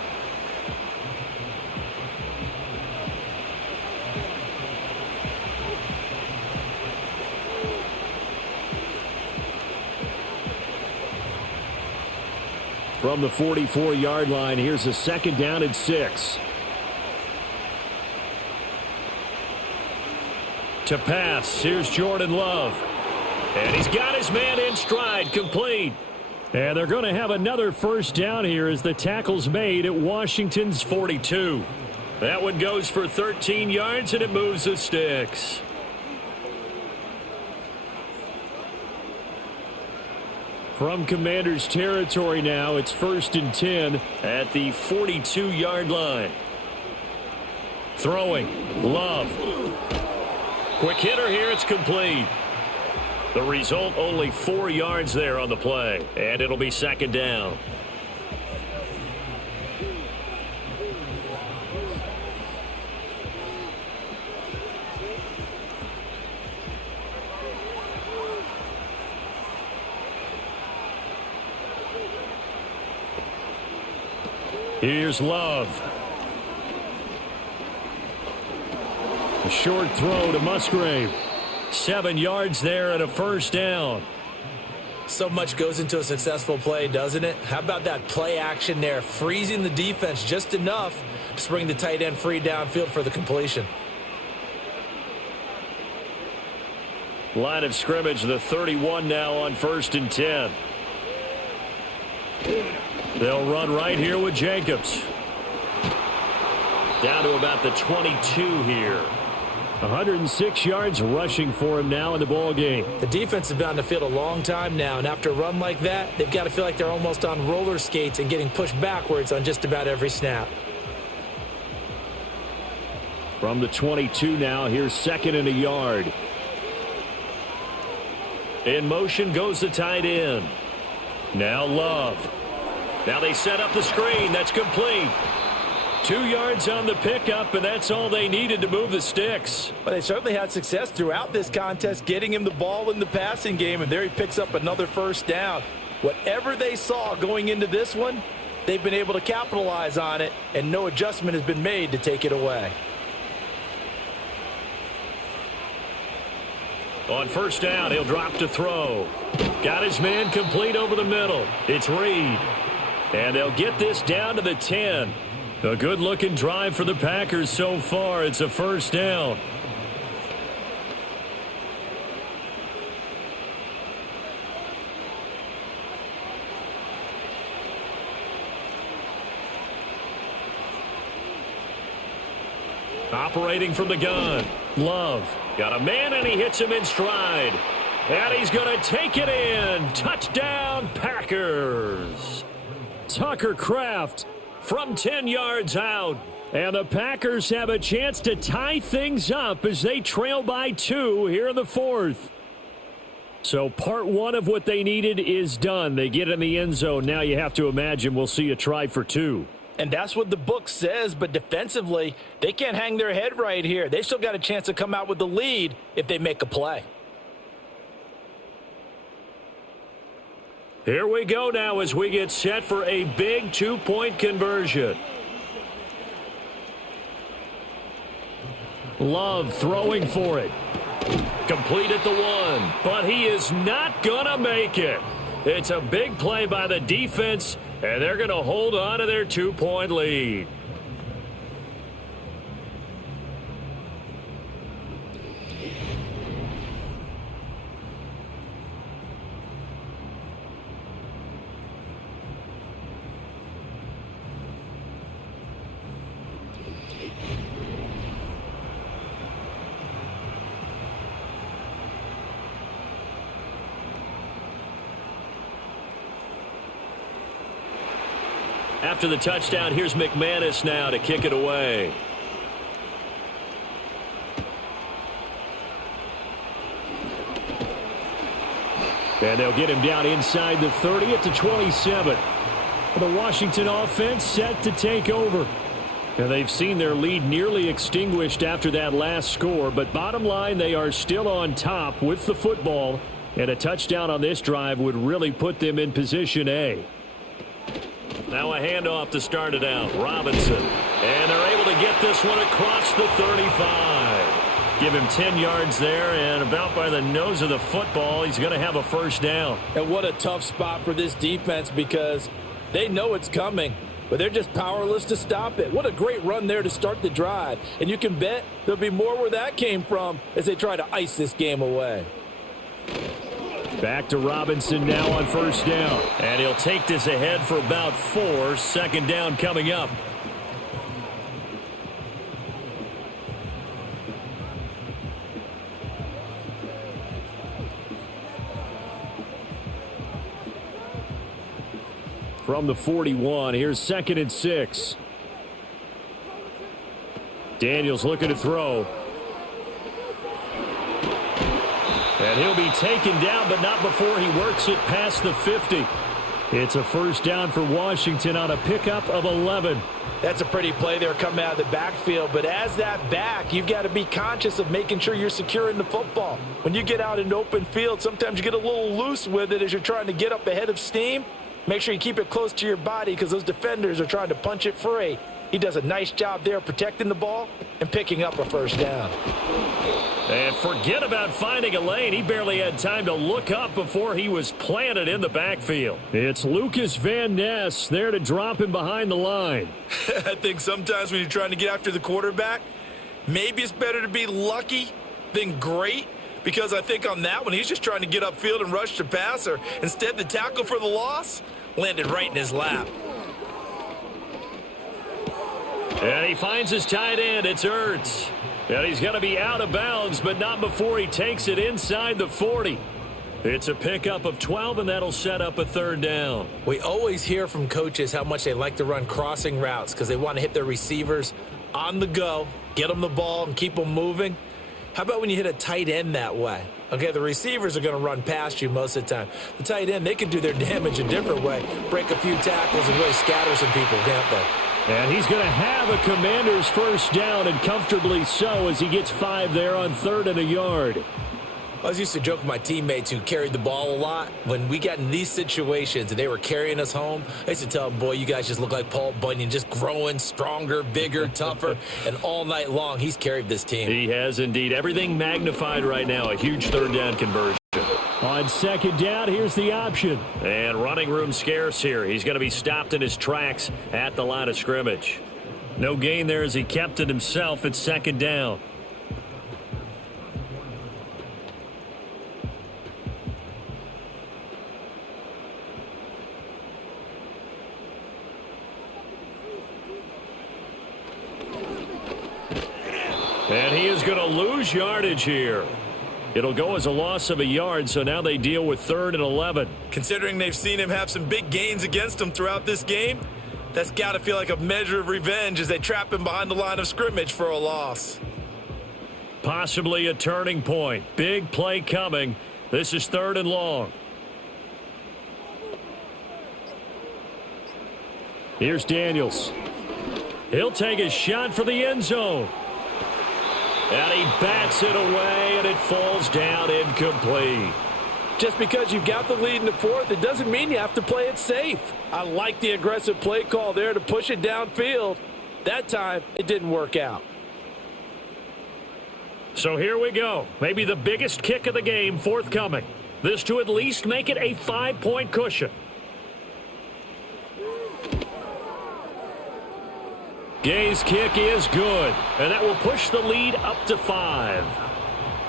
From the 44-yard line, here's a 2nd down and 6. To pass, here's Jordan Love. And he's got his man in stride, complete. And they're going to have another first down here as the tackle's made at Washington's 42. That one goes for 13 yards, and it moves the sticks. From Commanders territory now, it's 1st and 10 at the 42-yard line. Throwing, Love. Quick hitter here, it's complete. The result, only 4 yards there on the play, and it'll be 2nd down. Here's Love. A short throw to Musgrave. 7 yards there and a first down. So much goes into a successful play, doesn't it? How about that play action there, freezing the defense just enough to bring the tight end free downfield for the completion. Line of scrimmage, the 31 now on 1st and 10. They'll run right here with Jacobs. Down to about the 22 here. 106 yards rushing for him now in the ball game. The defense has been on the field a long time now, and after a run like that, they've got to feel like they're almost on roller skates and getting pushed backwards on just about every snap. From the 22 now, here's 2nd and a yard. In motion goes the tight end. Now Love. Now they set up the screen. That's complete. 2 yards on the pickup, and that's all they needed to move the sticks. Well, they certainly had success throughout this contest, getting him the ball in the passing game, and there he picks up another first down. Whatever they saw going into this one, they've been able to capitalize on it, and no adjustment has been made to take it away. On first down, he'll drop to throw. Got his man complete over the middle. It's Reed. And they'll get this down to the 10. A good-looking drive for the Packers so far. It's a first down. Operating from the gun. Love. Got a man, and he hits him in stride. And he's going to take it in. Touchdown, Packers. Tucker Kraft from 10 yards out. And the Packers have a chance to tie things up as they trail by 2 here in the fourth. So part one of what they needed is done. They get in the end zone. Now you have to imagine we'll see a try for 2. And that's what the book says, but defensively, they can't hang their head right here. They still got a chance to come out with the lead if they make a play. Here we go now as we get set for a big 2-point conversion. Love throwing for it. Complete at the 1, but he is not going to make it. It's a big play by the defense, and they're going to hold on to their 2-point lead. After the touchdown, here's McManus now to kick it away. And they'll get him down inside the 30 at the 27. The Washington offense set to take over. And they've seen their lead nearly extinguished after that last score. But bottom line, they are still on top with the football. And a touchdown on this drive would really put them in position A. Now a handoff to start it out. Robinson. And they're able to get this one across the 35. Give him 10 yards there, and about by the nose of the football, he's going to have a first down. And what a tough spot for this defense because they know it's coming, but they're just powerless to stop it. What a great run there to start the drive. And you can bet there'll be more where that came from as they try to ice this game away. Back to Robinson now on first down. And he'll take this ahead for about 4. Second down coming up. From the 41, here's 2nd and 6. Daniels looking to throw. And he'll be taken down, but not before he works it past the 50. It's a first down for Washington on a pickup of 11. That's a pretty play there coming out of the backfield, but as that back, you've got to be conscious of making sure you're securing the football. When you get out in open field, sometimes you get a little loose with it as you're trying to get up ahead of steam. Make sure you keep it close to your body because those defenders are trying to punch it free. He does a nice job there protecting the ball and picking up a first down. And forget about finding a lane. He barely had time to look up before he was planted in the backfield. It's Lucas Van Ness there to drop him behind the line. I think sometimes when you're trying to get after the quarterback, maybe it's better to be lucky than great. Because I think on that one, he's just trying to get upfield and rush the passer. Instead, the tackle for the loss landed right in his lap. And he finds his tight end. It's Ertz. And he's going to be out of bounds, but not before he takes it inside the 40. It's a pickup of 12, and that'll set up a third down. We always hear from coaches how much they like to run crossing routes because they want to hit their receivers on the go, get them the ball, and keep them moving. How about when you hit a tight end that way? Okay, the receivers are going to run past you most of the time. The tight end, they can do their damage a different way, break a few tackles and really scatter some people, can't they? And he's going to have a Commander's first down, and comfortably so as he gets 5 there on 3rd and a yard. I was used to joke with my teammates who carried the ball a lot. When we got in these situations and they were carrying us home, I used to tell them, boy, you guys just look like Paul Bunyan, just growing stronger, bigger, tougher, and all night long he's carried this team. He has indeed. Everything magnified right now. A huge third down conversion. On second down, here's the option. And running room scarce here. He's going to be stopped in his tracks at the line of scrimmage. No gain there as he kept it himself at second down. And he is going to lose yardage here. It'll go as a loss of a yard, so now they deal with 3rd and 11. Considering they've seen him have some big gains against them throughout this game, that's got to feel like a measure of revenge as they trap him behind the line of scrimmage for a loss. Possibly a turning point. Big play coming. This is 3rd and long. Here's Daniels. He'll take a shot for the end zone. And he bats it away, and it falls down incomplete. Just because you've got the lead in the 4th, it doesn't mean you have to play it safe. I like the aggressive play call there to push it downfield. That time, it didn't work out. So here we go. Maybe the biggest kick of the game forthcoming. This to at least make it a 5-point cushion. Gay's kick is good, and that will push the lead up to 5.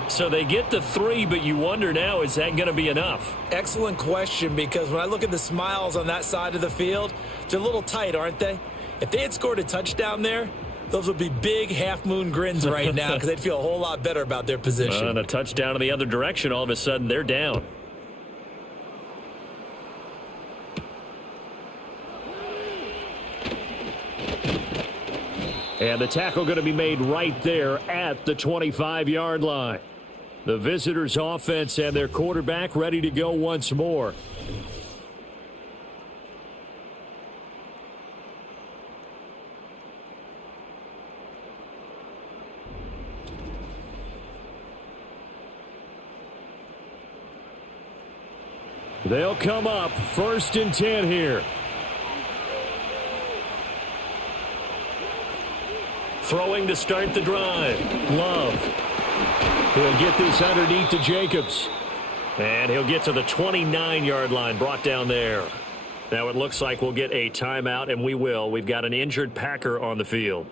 So they get to 3, but you wonder now, is that going to be enough? Excellent question, because when I look at the smiles on that side of the field, they're a little tight, aren't they? If they had scored a touchdown there, those would be big half-moon grins right now because they'd feel a whole lot better about their position. And a touchdown in the other direction, all of a sudden they're down. And the tackle going to be made right there at the 25-yard line. The visitors' offense and their quarterback ready to go once more. They'll come up 1st and 10 here. Throwing to start the drive. Love. He'll get this underneath to Jacobs. And he'll get to the 29-yard line, brought down there. Now it looks like we'll get a timeout, and we will. We've got an injured Packer on the field.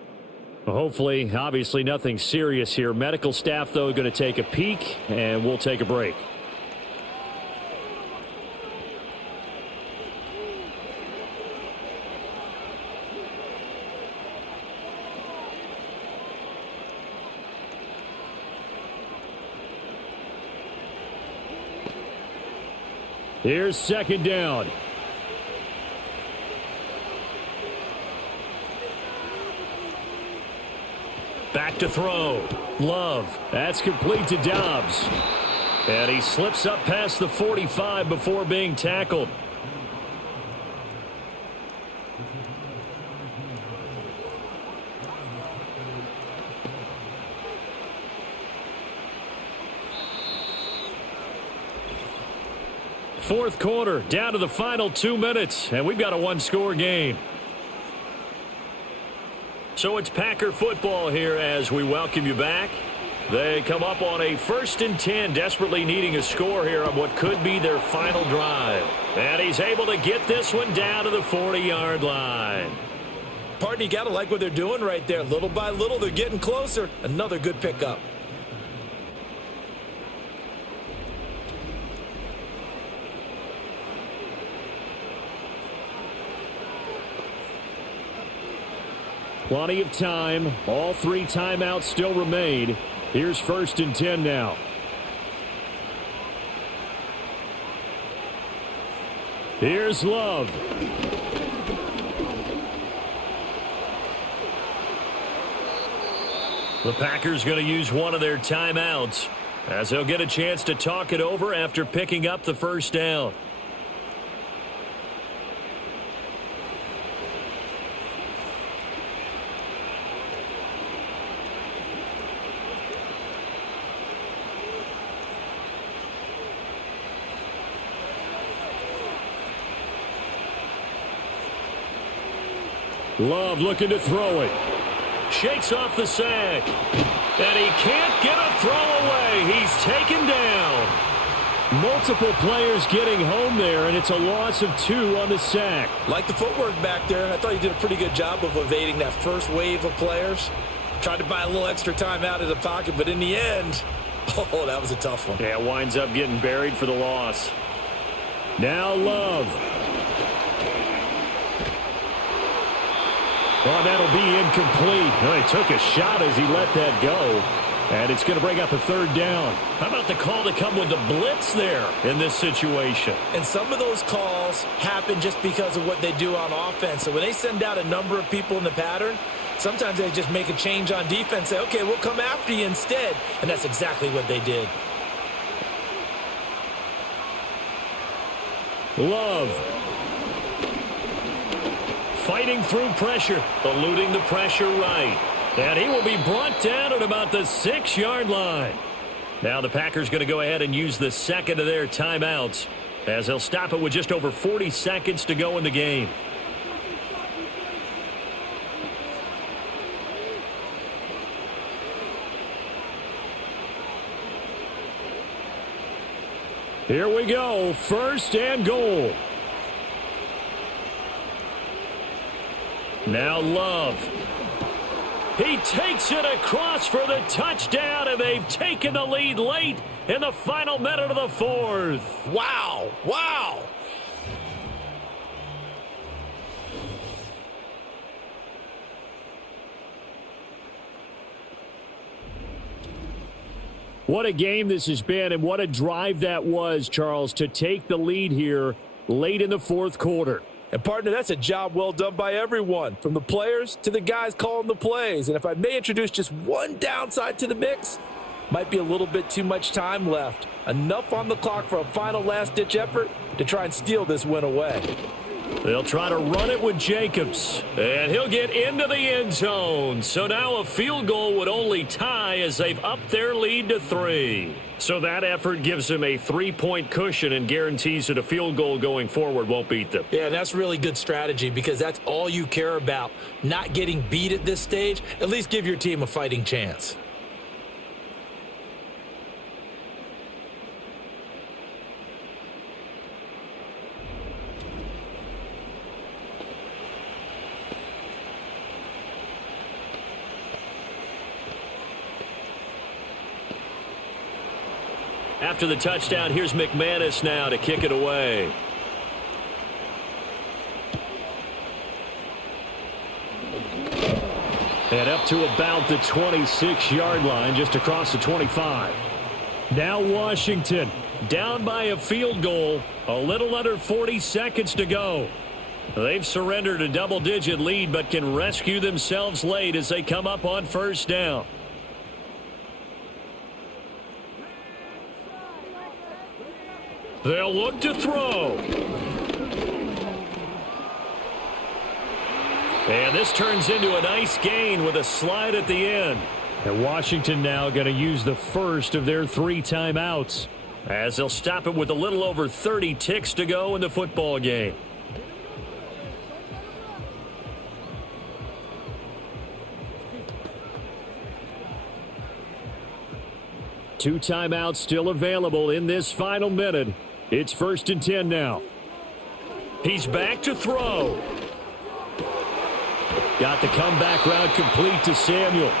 Hopefully, obviously nothing serious here. Medical staff, though, going to take a peek, and we'll take a break. Here's 2nd down. Back to throw. Love. That's complete to Dobbs. And he slips up past the 45 before being tackled. Fourth quarter, down to the final 2 minutes, and we've got a one-score game. So it's Packer football here as we welcome you back. They come up on a 1st and 10, desperately needing a score here on what could be their final drive. And he's able to get this one down to the 40-yard line. Partner, you got to like what they're doing right there. Little by little, they're getting closer. Another good pickup. Plenty of time. All 3 timeouts still remain. Here's 1st and 10 now. Here's Love. The Packers going to use one of their timeouts as they'll get a chance to talk it over after picking up the 1st down. Love looking to throw it. Shakes off the sack. And he can't get a throw away. He's taken down. Multiple players getting home there, and it's a loss of 2 on the sack. Like the footwork back there, I thought he did a pretty good job of evading that first wave of players. Tried to buy a little extra time out of the pocket, but in the end, oh, that was a tough one. Yeah, winds up getting buried for the loss. Now Love. Oh, that'll be incomplete. Well, he took a shot as he let that go. And it's going to bring up a 3rd down. How about the call to come with the blitz there in this situation? And some of those calls happen just because of what they do on offense. So when they send out a number of people in the pattern, sometimes they just make a change on defense, say, okay, we'll come after you instead. And that's exactly what they did. Love. Fighting through pressure, eluding the pressure right. And he will be brought down at about the 6-yard line. Now the Packers going to go ahead and use the second of their timeouts as they'll stop it with just over 40 seconds to go in the game. Here we go, 1st and goal. Now Love. He takes it across for the touchdown, and they've taken the lead late in the final minute of the 4th. Wow, wow. What a game this has been, and what a drive that was, Charles, to take the lead here late in the 4th quarter. And, partner, that's a job well done by everyone, from the players to the guys calling the plays. And if I may introduce just one downside to the mix, might be a little bit too much time left. Enough on the clock for a final last-ditch effort to try and steal this win away. They'll try to run it with Jacobs, and he'll get into the end zone. So now a field goal would only tie as they've upped their lead to 3. So that effort gives them a 3-point cushion and guarantees that a field goal going forward won't beat them. Yeah, that's really good strategy because that's all you care about, not getting beat at this stage. At least give your team a fighting chance. After the touchdown, here's McManus now to kick it away. And up to about the 26-yard line, just across the 25. Now Washington, down by a field goal, a little under 40 seconds to go. They've surrendered a double-digit lead, but can rescue themselves late as they come up on 1st down. They'll look to throw. And this turns into a nice gain with a slide at the end. And Washington now going to use the first of their 3 timeouts as they'll stop it with a little over 30 ticks to go in the football game. Two timeouts still available in this final minute. It's 1st and 10 now. He's back to throw. Got the comeback route complete to Samuel.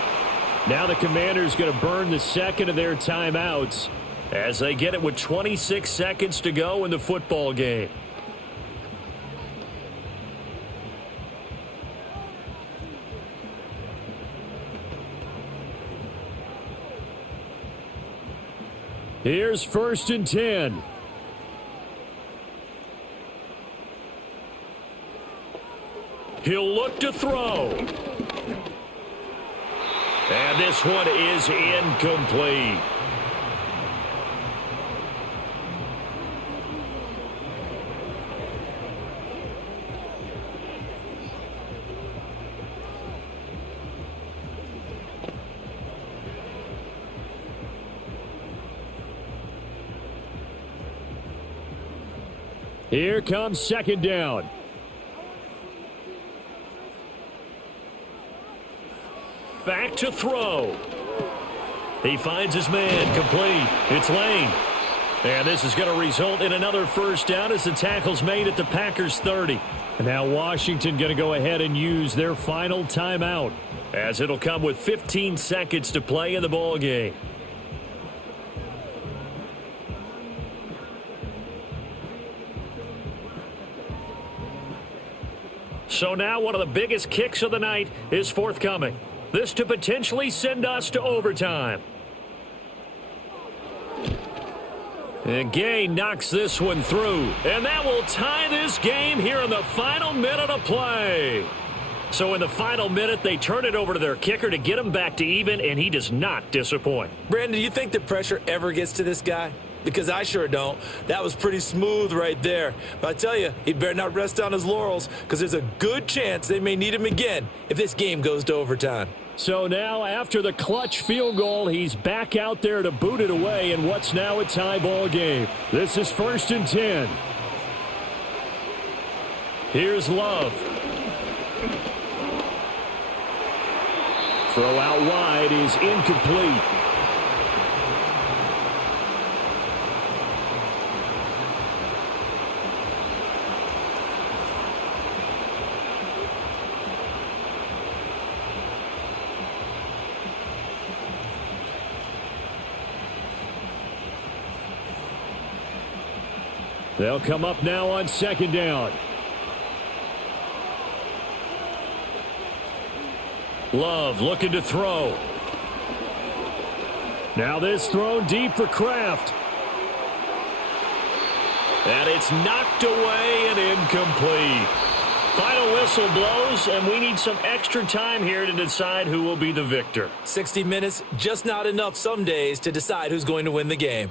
Now the Commanders going to burn the second of their timeouts as they get it with 26 seconds to go in the football game. Here's 1st and 10. He'll look to throw. And this one is incomplete. Here comes 2nd down. back to throw. He finds his man, complete. It's Lane. And this is going to result in another first down as the tackle's made at the Packers' 30. And now Washington going to go ahead and use their final timeout, as it'll come with 15 seconds to play in the ball game. So now one of the biggest kicks of the night is forthcoming. This to potentially send us to overtime. And Gay knocks this one through. And that will tie this game here in the final minute of play. So in the final minute, they turn it over to their kicker to get him back to even, and he does not disappoint. Brandon, do you think the pressure ever gets to this guy? Because I sure don't. That was pretty smooth right there. But I tell you, he better not rest on his laurels, because there's a good chance they may need him again if this game goes to overtime. So now, after the clutch field goal, he's back out there to boot it away in what's now a tie ball game. This is 1st and 10. Here's Love. Throw out wide is incomplete. They'll come up now on 2nd down. Love looking to throw. Now this thrown deep for Kraft. And it's knocked away and incomplete. Final whistle blows, and we need some extra time here to decide who will be the victor. 60 minutes, just not enough some days to decide who's going to win the game.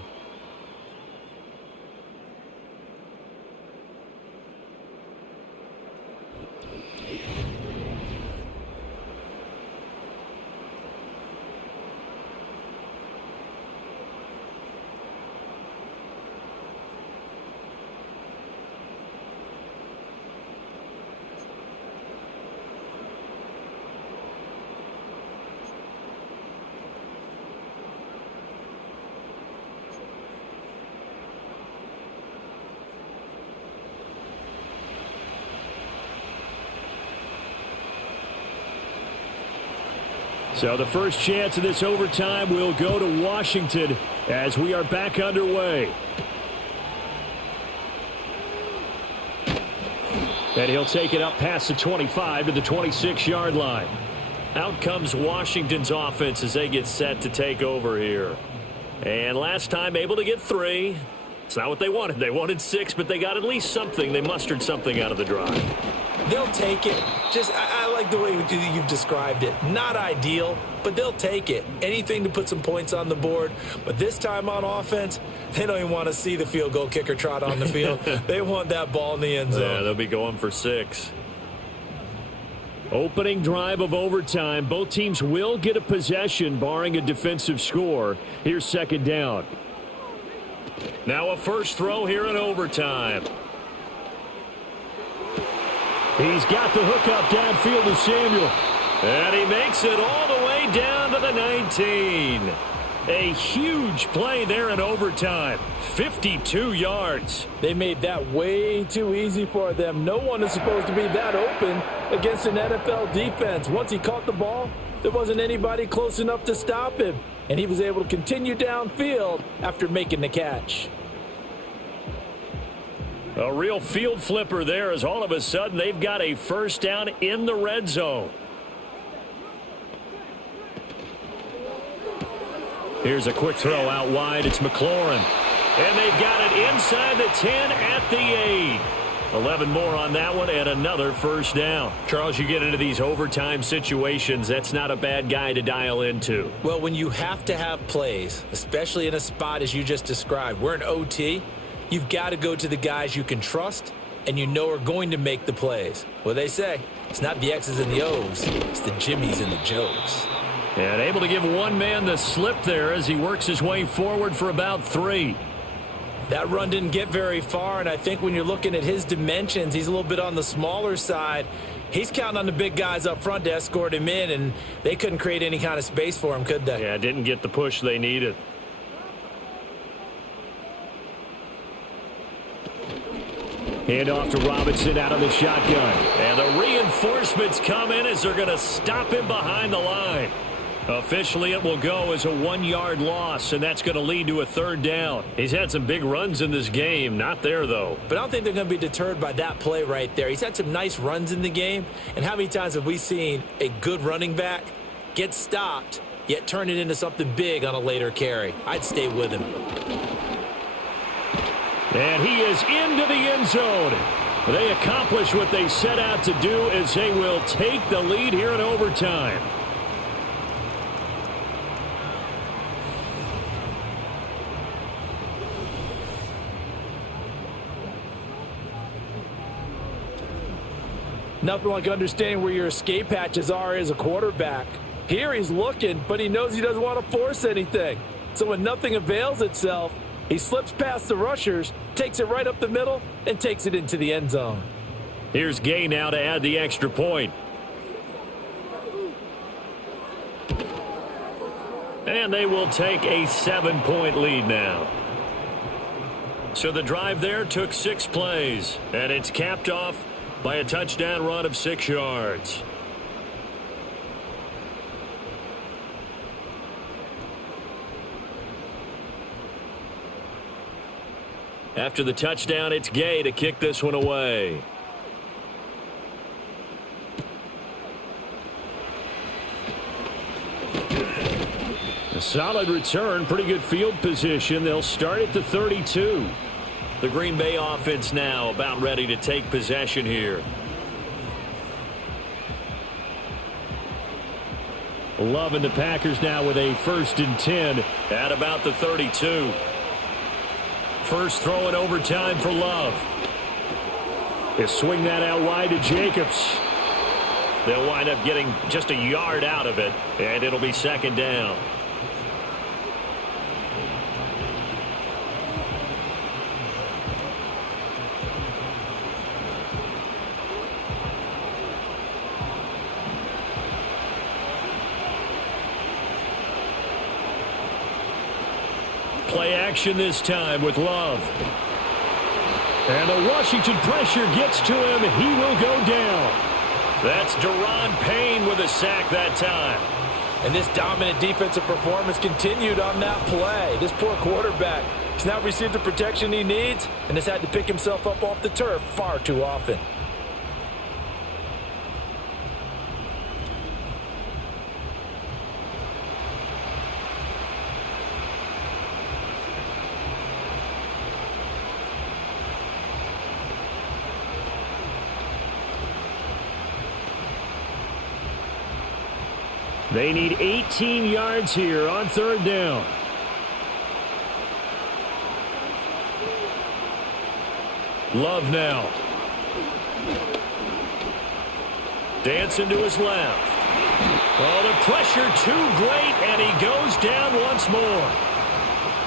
So the first chance of this overtime will go to Washington as we are back underway. And he'll take it up past the 25 to the 26-yard line. Out comes Washington's offense as they get set to take over here. And last time able to get 3. It's not what they wanted. They wanted 6, but they got at least something. They mustered something out of the drive. They'll take it. I like the way you've described it. Not ideal, but they'll take it. Anything to put some points on the board. But this time on offense, they don't even want to see the field goal kicker trot on the field. They want that ball in the end zone. Yeah, they'll be going for 6. Opening drive of overtime. Both teams will get a possession, barring a defensive score. Here's 2nd down. Now a first throw here in overtime. He's got the hook up downfield to Samuel. And he makes it all the way down to the 19. A huge play there in overtime. 52 yards. They made that way too easy for them. No one is supposed to be that open against an NFL defense. Once he caught the ball, there wasn't anybody close enough to stop him. And he was able to continue downfield after making the catch. A real field flipper there as all of a sudden they've got a first down in the red zone. Here's a quick throw out wide. It's McLaurin. And they've got it inside the 10 at the 8. 11 more on that one and another first down. Charles, you get into these overtime situations, that's not a bad guy to dial into. Well, when you have to have plays, especially in a spot as you just described, we're in OT, you've got to go to the guys you can trust and you know are going to make the plays. Well, they say it's not the X's and the O's, it's the Jimmies and the Joes. And able to give one man the slip there as he works his way forward for about 3. That run didn't get very far, and I think when you're looking at his dimensions, he's a little bit on the smaller side. He's counting on the big guys up front to escort him in, and they couldn't create any kind of space for him, could they? Yeah, didn't get the push they needed. Hand off to Robinson out of the shotgun. And the reinforcements come in as they're going to stop him behind the line. Officially, it will go as a 1-yard loss, and that's going to lead to a 3rd down. He's had some big runs in this game. Not there, though. But I don't think they're going to be deterred by that play right there. He's had some nice runs in the game, and how many times have we seen a good running back get stopped, yet turn it into something big on a later carry? I'd stay with him. And he is into the end zone. They accomplish what they set out to do as they will take the lead here in overtime. Nothing like understanding where your escape hatches are as a quarterback. Here he's looking, but he knows he doesn't want to force anything. So when nothing avails itself, he slips past the rushers, takes it right up the middle, and takes it into the end zone. Here's Gay now to add the extra point. And they will take a 7-point lead now. So the drive there took 6 plays, and it's capped off by a touchdown run of 6 yards. After the touchdown, it's Gay to kick this one away. A solid return, pretty good field position. They'll start at the 32. The Green Bay offense now about ready to take possession here. Love and the Packers now with a 1st and 10 at about the 32. First throw in overtime for Love. They swing that out wide to Jacobs. They'll wind up getting just a yard out of it, and it'll be 2nd down. Play action this time with Love. And the Washington pressure gets to him. He will go down. That's Daron Payne with a sack that time. And this dominant defensive performance continued on that play. This poor quarterback has now received the protection he needs and has had to pick himself up off the turf far too often. They need 18 yards here on 3rd down. Love now. Dancing to his left. Oh, the pressure too great, and he goes down once more.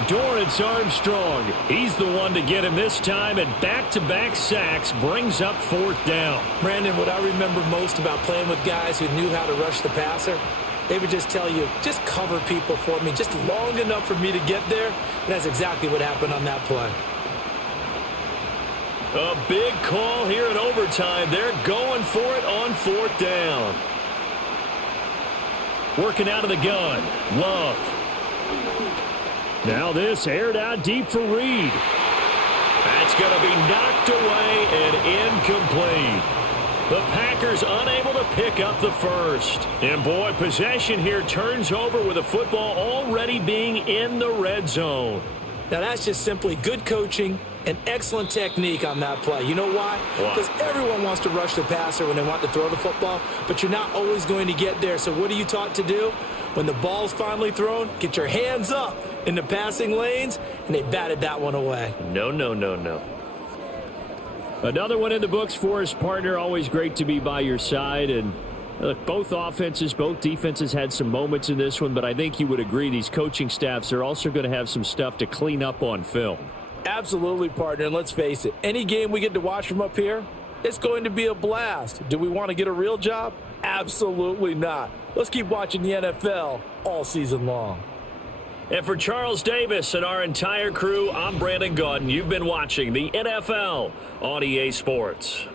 Dorrance Armstrong, he's the one to get him this time, and back-to-back sacks brings up 4th down. Brandon, what I remember most about playing with guys who knew how to rush the passer, they would just tell you, just cover people for me, just long enough for me to get there. And that's exactly what happened on that play. A big call here in overtime. They're going for it on 4th down. Working out of the gun. Love. Now this aired out deep for Reed. That's going to be knocked away and incomplete. The Packers unable to pick up the first. And boy, possession here turns over with the football already being in the red zone. Now that's just simply good coaching and excellent technique on that play. You know why? Because everyone wants to rush the passer when they want to throw the football, but you're not always going to get there. So what are you taught to do? When the ball's finally thrown, get your hands up in the passing lanes, and they batted that one away. No, no, no, no. Another one in the books for his partner. Always great to be by your side. And look, both offenses, both defenses had some moments in this one, but I think you would agree these coaching staffs are also going to have some stuff to clean up on film. Absolutely, partner. And let's face it, any game we get to watch from up here, it's going to be a blast. Do we want to get a real job? Absolutely not. Let's keep watching the NFL all season long. And for Charles Davis and our entire crew, I'm Brandon Gaudin. You've been watching the NFL on EA Sports.